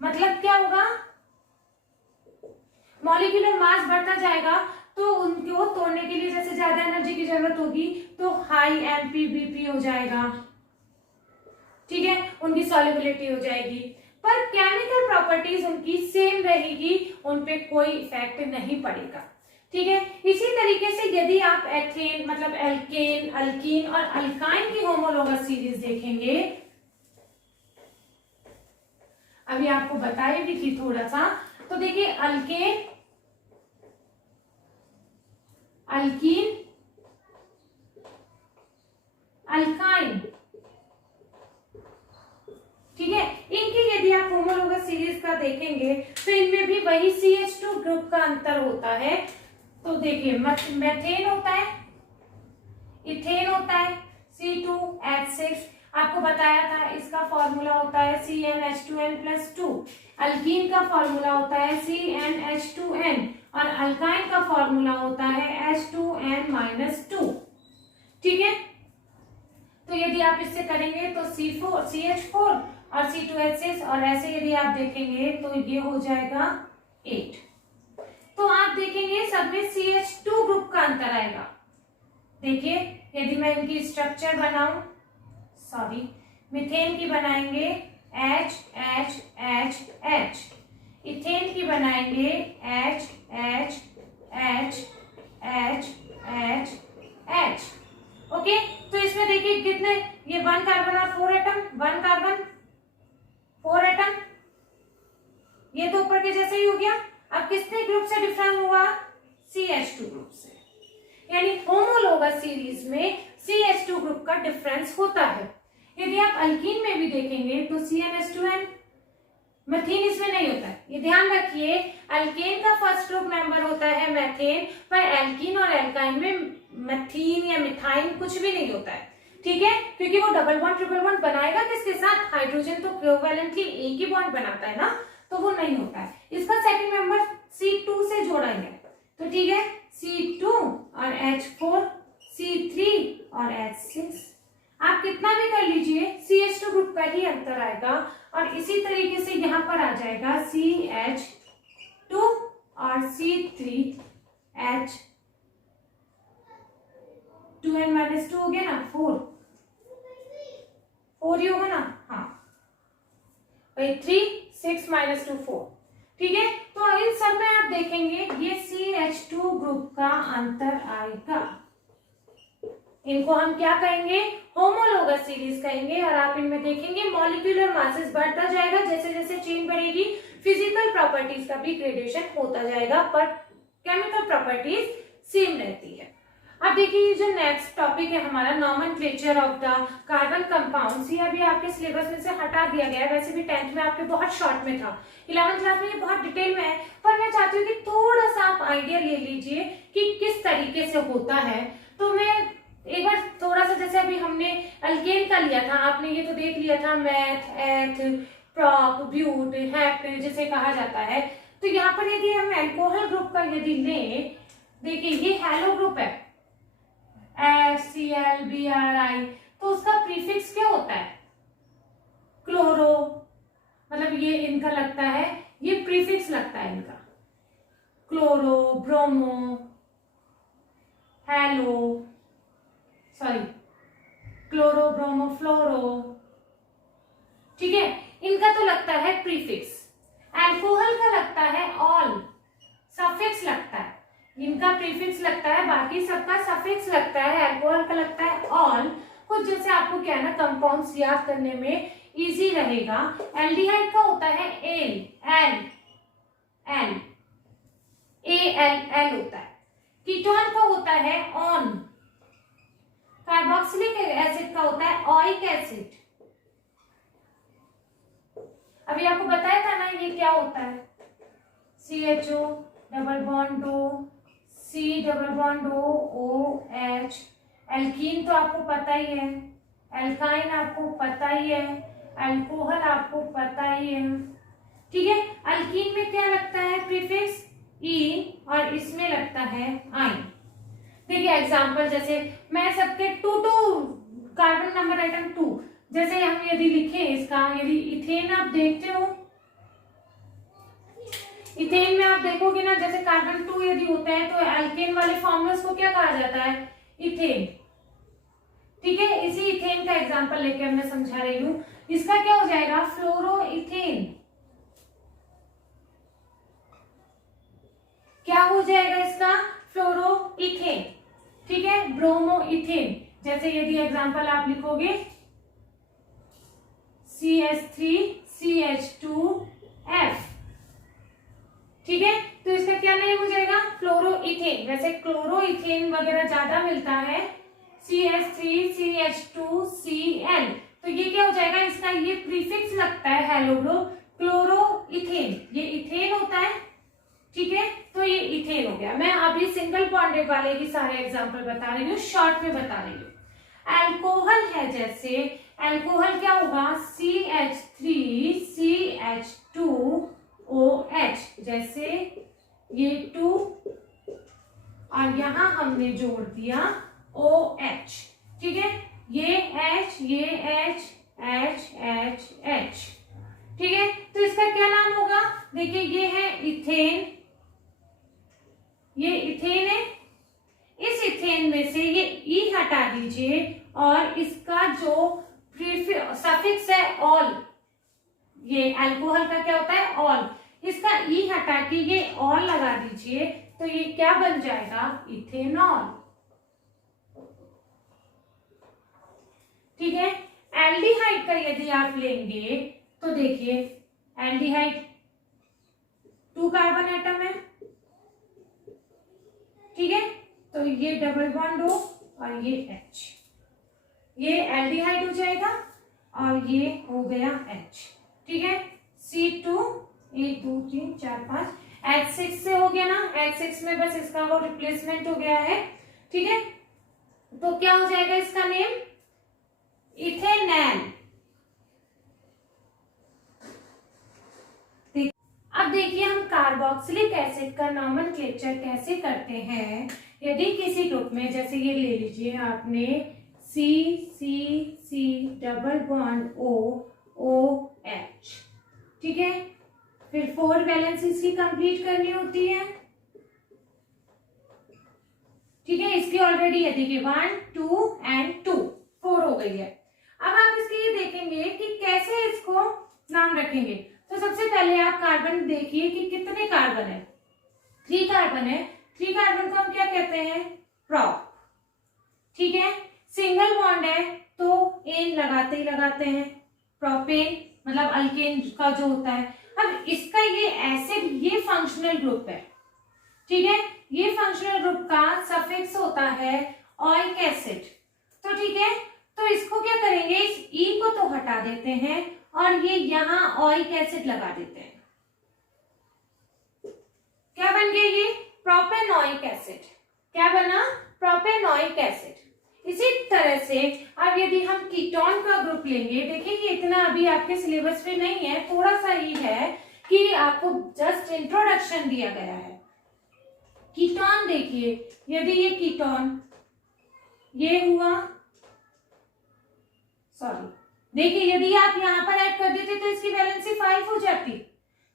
मतलब क्या होगा, मॉलिक्यूलर मास बढ़ता जाएगा तो उनको तोड़ने के लिए जैसे ज्यादा एनर्जी की जरूरत होगी तो हाई MPBP हो जाएगा। ठीक है, उनकी सॉल्युबिलिटी हो जाएगी, पर केमिकल प्रॉपर्टीज उनकी सेम रहेगी, उनपे कोई इफेक्ट नहीं पड़ेगा। ठीक है, इसी तरीके से यदि आप एथेन मतलब एल्केन, अल्कीन और अल्काइन की होमोलोगस सीरीज देखेंगे, अभी आपको बताई भी थी थोड़ा सा, तो देखिए अल्केन, अल्कीन, अल्काइन। ठीक है, इनकी यदि आप होमोलोगस सीरीज का देखेंगे तो इनमें भी वही CH2 ग्रुप का अंतर होता है। तो देखिए मेथेन होता है, इथेन होता है C2H6, आपको बताया था इसका फॉर्मूला होता है CnH2n+2। अल्कीन का फॉर्मूला होता है CnH2n और अल्काइन का फॉर्मूला होता है H2n-2। ठीक है, तो यदि आप इससे करेंगे तो CH4 और C2H6 और ऐसे यदि आप देखेंगे तो ये हो जाएगा 8। तो आप देखेंगे सब में CH2 ग्रुप का अंतर आएगा। देखिए यदि मैं इनकी स्ट्रक्चर बनाऊं, सॉरी मीथेन की बनाएंगे H H H H, ethane की बनाएंगे H H H H H H। Okay, तो इसमें देखिए कितने, ये 1 कार्बन और 4 एटम, 1 कार्बन 4 एटम, ये तो ऊपर के जैसे ही हो गया। अब किसने ग्रुप से डिफरेंट हुआ? CH2 ग्रुप से। यानी होमोलोगस सीरीज में CH2 ग्रुप का डिफरेंस होता है। यदि आप अल्कीन में भी देखेंगे तो CnH2n, मेथेन इसमें नहीं होता है। ये ध्यान रखिए, अल्केन का फर्स्ट ग्रुप मेंबर होता है मेथेन, पर एल्कीन और एल्काइन में मेथीन या मिथाइन कुछ भी नहीं होता है। ठीक है, क्योंकि वो डबल बॉन्ड ट्रिपल बॉन्ड बनाएगा किसके साथ? हाइड्रोजन तो कोवैलेंटली एक ही बॉन्ड बनाता है ना, तो वो नहीं होता है। इसका सेकंड मेंबर C2 से जोड़ेंगे तो ठीक है, C2 और H4, C3 और H6। आप कितना भी कर लीजिए CH2 ग्रुप का ही अंतर आएगा। और इसी तरीके से यहाँ पर आ जाएगा CH2 और C3H, 2n-2 हो गया ना, 4 ही होगा ना, हाँ 3 6 -2 4। ठीक है, तो इन सब में आप देखेंगे ये CH2 ग्रुप का अंतर आएगा। इनको हम क्या कहेंगे? होमोलोगस सीरीज कहेंगे। और आप इनमें देखेंगे मॉलिक्यूलर मासेस बढ़ता जाएगा, जैसे जैसे चेन बढ़ेगी फिजिकल प्रॉपर्टीज का भी ग्रेडेशन होता जाएगा, पर केमिकल प्रॉपर्टीज सेम रहती है। अब देखिए जो नेक्स्ट टॉपिक है हमारा, nomenclature of the carbon compounds. ये अभी आपके सिलेबस में से हटा दिया गया है, वैसे भी 10th में आपके बहुत शॉर्ट में था, 11th क्लास में ये बहुत डिटेल में है, पर मैं चाहती हूँ कि थोड़ा सा आप आइडिया ले लीजिए कि किस तरीके से होता है। तो मैं एक बार थोड़ा सा, जैसे अभी हमने अल्केन का लिया था, आपने ये तो देख लिया था मैथ, एथ, प्रॉप, ब्यूट, हेक्ट जिसे कहा जाता है। तो यहाँ पर यदि हम अल्कोहल ग्रुप का यदि लें, देखिए ये हैलो ग्रुप है HCl, तो उसका प्रीफिक्स क्या होता है? क्लोरो, मतलब ये इनका लगता है, ये प्रीफिक्स लगता है इनका, chloro, bromo, halo, sorry chloro, bromo, fluoro. ठीक है, इनका तो लगता है प्रीफिक्स। अल्कोहल का लगता है ऑल, सफिक्स लगता है। इनका प्रीफिक्स लगता है, बाकी सबका सफिक्स लगता है। अल्कोहल का लगता है ऑल। कुछ जैसे आपको क्या है ना, कंपाउंड्स याद करने में इजी रहेगा। एल्डिहाइड का होता है L, L L L L होता है। कीटोन का होता है ऑन। कार्बोक्सिलिक एसिड का होता है ओइक एसिड। अभी आपको बताया था ना ये क्या होता है, CHO double bond O, C double bond O, OH। Alkene तो आपको पता ही है, एल्काइन आपको पता ही है, अल्कोहल आपको पता ही है। ठीक है, अल्कीन में क्या लगता है प्रीफिक्स? E, और इसमें लगता है आइन। देखिए एग्जाम्पल, जैसे मैं सबके 2 कार्बन नंबर आइटम 2, जैसे हम यदि लिखें इसका, यदि इथेन आप देखते हो, इथेन में आप देखोगे ना, जैसे कार्बन 2 यदि होता है तो एल्केन वाले फॉर्म में उसको क्या कहा जाता है? इथेन। ठीक है, इसी इथेन का एग्जांपल लेके मैं समझा रही हूं। इसका क्या हो जाएगा? फ्लोरोइथेन। क्या हो जाएगा इसका? फ्लोरोइथेन। ठीक है, ब्रोमोइथेन। जैसे यदि एग्जांपल आप लिखोगे CH3CH2F, ठीक है, तो इसका क्या नेम हो जाएगा? फ्लोरोइथेन। वैसे क्लोरोइथेन वगैरह ज्यादा मिलता है, CH3CH2Cl, तो ये क्या हो जाएगा? इसका ये प्रीफिक्स लगता है हेलो ग्रुप, क्लोरोइथेन। ये इथेन होता है, ठीक है, तो ये इथेन हो गया। मैं अभी सिंगल बॉन्डेड वाले ही सारे एग्जांपल बता रही हूँ, शॉर्ट में बता रही हूँ। अल्कोहल है, जैसे अल्कोहल क्या होगा? CH3CH2OH, जैसे ये 2 और यहां हमने जोड़ दिया OH। ठीक है, ये H, ये H, H H H। दीजिए और इसका जो सफिक्स है ऑल, ये अल्कोहल का क्या होता है ऑल, इसका ई हटा के ये ऑल लगा दीजिए तो ये क्या बन जाएगा इथेनॉल। ठीक है। एल्डिहाइड का यदि आप लेंगे तो देखिए एल्डिहाइड 2 कार्बन एटम है, ठीक है, तो ये डबल बॉन्ड हो और ये H, ये एल्डिहाइड हो जाएगा और ये हो गया H। ठीक है, C2 1 2 3 4 5 H6 से हो गया ना, H6 में बस इसका वो रिप्लेसमेंट हो गया है। ठीक है, तो क्या हो जाएगा इसका नेम इथेनॉल। अब देखिए हम कार्बोक्सिलिक एसिड का नॉमेनक्लेचर कैसे करते हैं। यदि किसी ग्रुप में जैसे ये ले लीजिए आपने C C C double bond O O H, ठीक है, फिर 4 वैलेंस इसकी कंप्लीट करनी होती है। ठीक है, इसकी ऑलरेडी ये देखिए 1 2 एंड 2 4 हो गई है। अब आप इसके ये देखेंगे कि कैसे इसको नाम रखेंगे। तो सबसे पहले आप कार्बन देखिए कि कितने कार्बन है, 3 कार्बन है। 3 कार्बन को हम क्या कहते हैं प्रॉप। ठीक है, सिंगल बॉन्ड है तो एन लगाते ही लगाते हैं, प्रोपेन मतलब अल्केन का जो होता है। अब इसका ये एसिड ये फंक्शनल ग्रुप है। ठीक है, ये फंक्शनल ग्रुप का सफिक्स होता है ऑइक एसिड। तो ठीक है, तो इसको क्या करेंगे, इस ई को तो हटा देते हैं और ये यहां ऑइक एसिड लगा देते हैं। क्या बन गया ये प्रोपेनोइक एसिड। क्या बना प्रोपेनोइक एसिड। इसी तरह से अब यदि हम कीटोन का ग्रुप लेंगे, देखिए ये इतना अभी आपके सिलेबस में नहीं है, थोड़ा सा ही है कि आपको जस्ट इंट्रोडक्शन दिया गया है। कीटोन देखिए, यदि ये कीटोन ये हुआ, सॉरी देखिए यदि आप यहां पर ऐड कर देते तो इसकी वैलेंसी 5 हो जाती,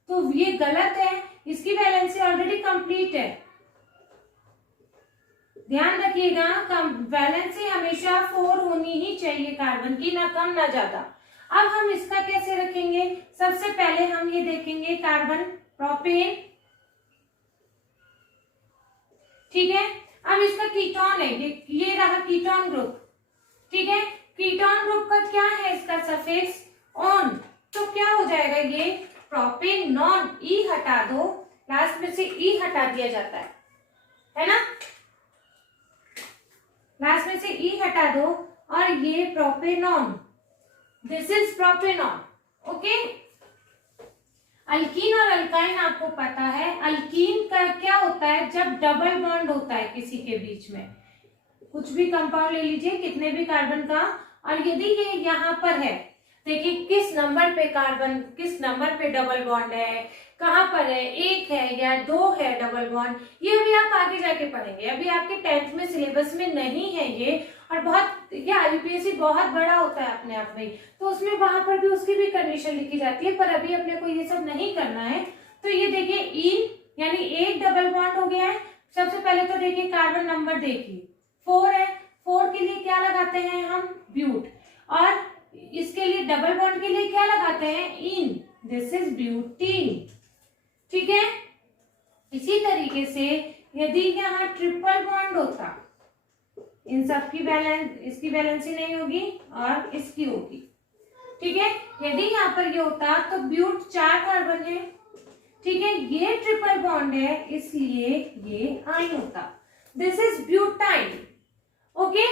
तो ये गलत है, इसकी वैलेंसी ऑलरेडी कंप्लीट है। ध्यान रखिएगा, वैलेंसी हमेशा 4 होनी ही चाहिए कार्बन की, ना कम ना ज्यादा। अब हम इसका कैसे रखेंगे, सबसे पहले हम ये देखेंगे कार्बन प्रोपेन। ठीक है, अब इसका कीटोन है, ये रहा कीटोन ग्रुप। ठीक है, कीटोन ग्रुप का क्या है इसका सफिक्स ऑन, तो क्या हो जाएगा ये प्रोपेन नॉन, ई हटा दो, लास्ट में से ई हटा दिया जाता है ना, लास्ट में से ई हटा दो और ये propanone, this is propanone. Okay, alkyne और अल्काइन आपको पता है, अल्कीन का क्या होता है जब डबल बॉन्ड होता है किसी के बीच में, कुछ भी कंपाउंड ले लीजिए कितने भी कार्बन का, और यदि ये यहाँ पर है, देखिए किस नंबर पे कार्बन, किस नंबर पे डबल बॉन्ड है, कहाँ पर है, 1 है या 2 है डबल बॉन्ड, ये अभी आप आगे जाके पढ़ेंगे, अभी आपके 10th में सिलेबस में नहीं है ये। और बहुत क्या यूपीएससी बहुत बड़ा होता है अपने आप में, तो उसमें वहां पर भी उसकी भी कंडीशन लिखी जाती है, पर अभी अपने को ये सब नहीं करना है। तो ये देखिए इन यानी 1 डबल बॉन्ड हो गया है। सबसे पहले तो देखिए कार्बन नंबर देखिए 4 है, 4 के लिए क्या लगाते हैं हम ब्यूट, और इसके लिए डबल बॉन्ड के लिए क्या लगाते हैं इन, दिस इज ब्यूटीन। ठीक है, इसी तरीके से यदि यहाँ ट्रिपल बॉन्ड होता, इन सब की बैलेंस, इसकी बैलेंसी नहीं होगी और इसकी होगी। ठीक है, यदि यहाँ पर ये होता तो ब्यूट 4 कार्बन है। ठीक है, ये ट्रिपल बॉन्ड है इसलिए ये आइन होता, दिस इज ब्यूटाइन। ओके,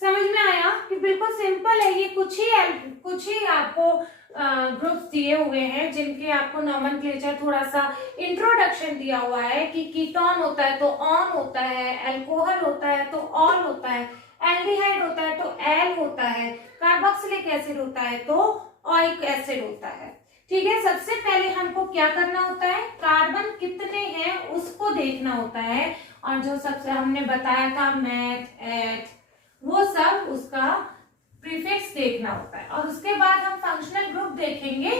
समझ में आया कि बिल्कुल सिंपल है ये, कुछ ही आपको ग्रुप्स दिए हुए हैं जिनके आपको नॉमेनक्लेचर थोड़ा सा इंट्रोडक्शन दिया हुआ है कि कीटोन होता है तो ऑन होता है, अल्कोहल होता है तो ऑल होता है, एल्डिहाइड होता है तो एल होता है, कार्बोक्सिलिक एसिड होता है तो ओइक एसिड होता है। ठीक है, सबसे पहले हमको क्या करना होता है, कार्बन कितने हैं उसको देखना होता है, और जो सबसे हमने बताया था मैथ एथ वो सब उसका प्रीफिक्स देखना होता है, और उसके बाद हम फंक्शनल ग्रुप देखेंगे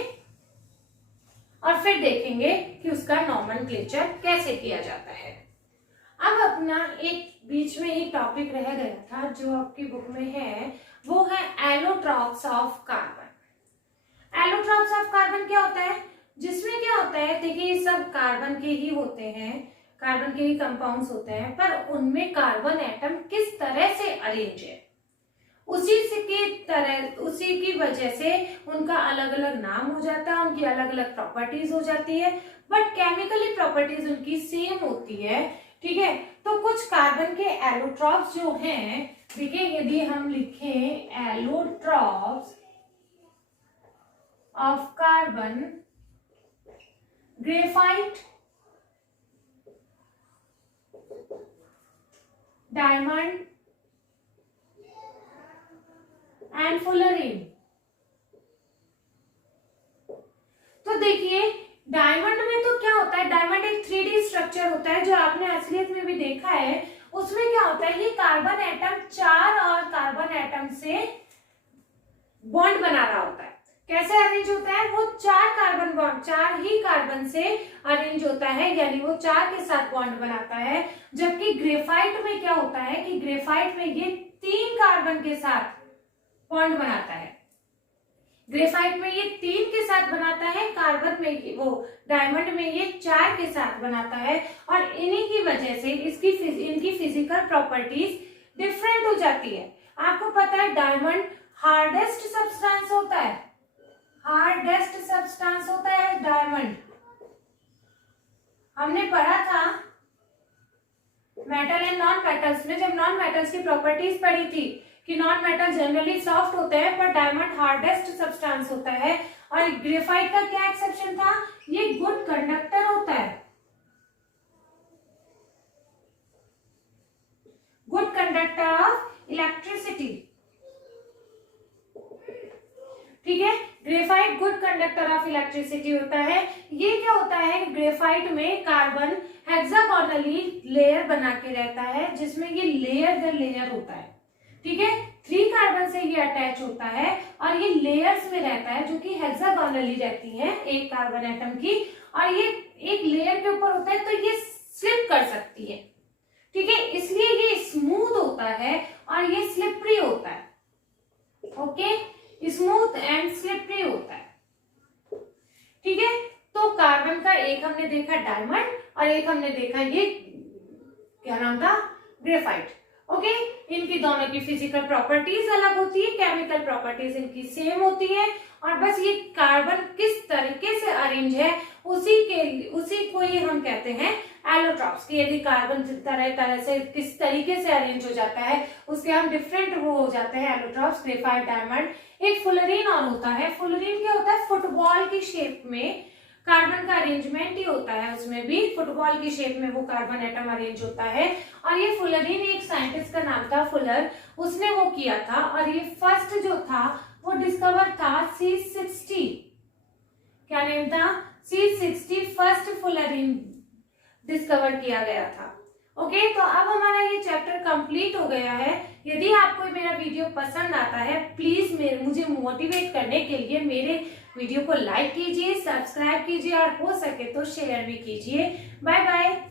और फिर देखेंगे कि उसका नॉमेनक्लेचर कैसे किया जाता है। अब अपना एक बीच में एक टॉपिक रह गया था जो आपकी बुक में है, वो है allotropes of carbon. Allotropes of carbon क्या होता है, जिसमें क्या होता है, देखिए ये सब कार्बन के ही होते हैं, कार्बन के ही कंपाउंड्स होते हैं, पर उनमें कार्बन एटम किस तरह से अरेंज है, उसी की वजह से उनका अलग अलग नाम हो जाता है, उनकी अलग अलग प्रॉपर्टीज हो जाती है, बट केमिकली प्रॉपर्टीज उनकी सेम होती है। ठीक है, तो कुछ कार्बन के एलोट्रॉप्स जो हैं, देखिए यदि हम लिखें allotropes of carbon, graphite, diamond and fullerene. तो देखिए डायमंड में तो क्या होता है, डायमंड एक 3D स्ट्रक्चर होता है जो आपने असलियत में भी देखा है। उसमें क्या होता है, ये कार्बन एटम 4 और कार्बन एटम से बॉन्ड बना रहा होता है। कैसे अरेंज होता है, वो 4 कार्बन बॉन्ड 4 ही कार्बन से अरेंज होता है, यानी वो 4 के साथ बॉन्ड बनाता है। जबकि ग्रेफाइट में क्या होता है कि ग्रेफाइट में ये 3 कार्बन के साथ बॉन्ड बनाता है। ग्रेफाइट में ये 3 के साथ बनाता है, कार्बन में वो डायमंड में ये 4 के साथ बनाता है, और इन्हीं की वजह से इनकी फिजिकल प्रॉपर्टीज डिफरेंट हो जाती है। आपको पता है डायमंड हार्डेस्ट सब्सटेंस होता है, हार्डेस्ट सब्सटेंस होता है डायमंड। हमने पढ़ा था मेटल एंड नॉन मेटल्स में, जब नॉन मेटल्स की प्रॉपर्टीज पढ़ी थी कि नॉन मेटल जनरली सॉफ्ट होते हैं पर डायमंड हार्डेस्ट सब्सटेंस होता है। और ग्रेफाइट का क्या एक्सेप्शन था, ये गुड कंडक्टर होता है, गुड कंडक्टर ऑफ इलेक्ट्रिसिटी। ठीक है, graphite good conductor of electricity होता है। ये क्या होता है, ग्रेफाइट में कार्बन हेक्सागोनली लेयर बना के रहता है, जिसमें ये लेयर दर लेयर होता है। ठीक है, 3 कार्बन से ये अटैच होता है और ये लेयर्स में रहता है जो कि हेक्सागोनली रहती हैं एक कार्बन एटम की, और ये एक लेयर के ऊपर होता है तो ये स्लिप कर सकती है। ठीक है, इसलिए ये स्मूथ होता है और ये स्लिपरी होता है। ओके, स्मूथ एंड स्लिपरी होता है। ठीक है, तो कार्बन का एक हमने देखा डायमंड और एक हमने देखा ये क्या नाम था, ग्रेफाइट। ओके, इनकी दोनों की फिजिकल प्रॉपर्टीज अलग होती है, केमिकल प्रॉपर्टीज इनकी सेम होती है, और बस ये कार्बन किस तरीके से अरेंज है उसी को ही हम कहते हैं एलोट्रॉप्स। कि यदि कार्बन तरह तरह से किस तरीके से अरेंज हो जाता है उसके हम डिफरेंट वो हो जाते हैं एलोट्रॉप्स, ग्रेफाइट, डायमंड। एक फुलरीन और होता है, फुलरीन क्या होता है, फुटबॉल की शेप में कार्बन का अरेंजमेंट ही होता है, उसमें भी फुटबॉल की शेप में वो कार्बन एटम अरेंज होता है। और ये फुलरीन एक साइंटिस्ट का नाम था फुलर, उसने वो किया था, और ये फर्स्ट जो था वो डिस्कवर था C60। क्या नेम था, C60 फर्स्ट फुलरीन डिस्कवर किया गया था। ओके, तो अब हमारा ये चैप्टर कंप्लीट हो गया है। यदि आपको मेरा वीडियो पसंद आता है, प्लीज मुझे मोटिवेट करने के लिए मेरे वीडियो को लाइक कीजिए, सब्सक्राइब कीजिए और हो सके तो शेयर भी कीजिए। Bye bye.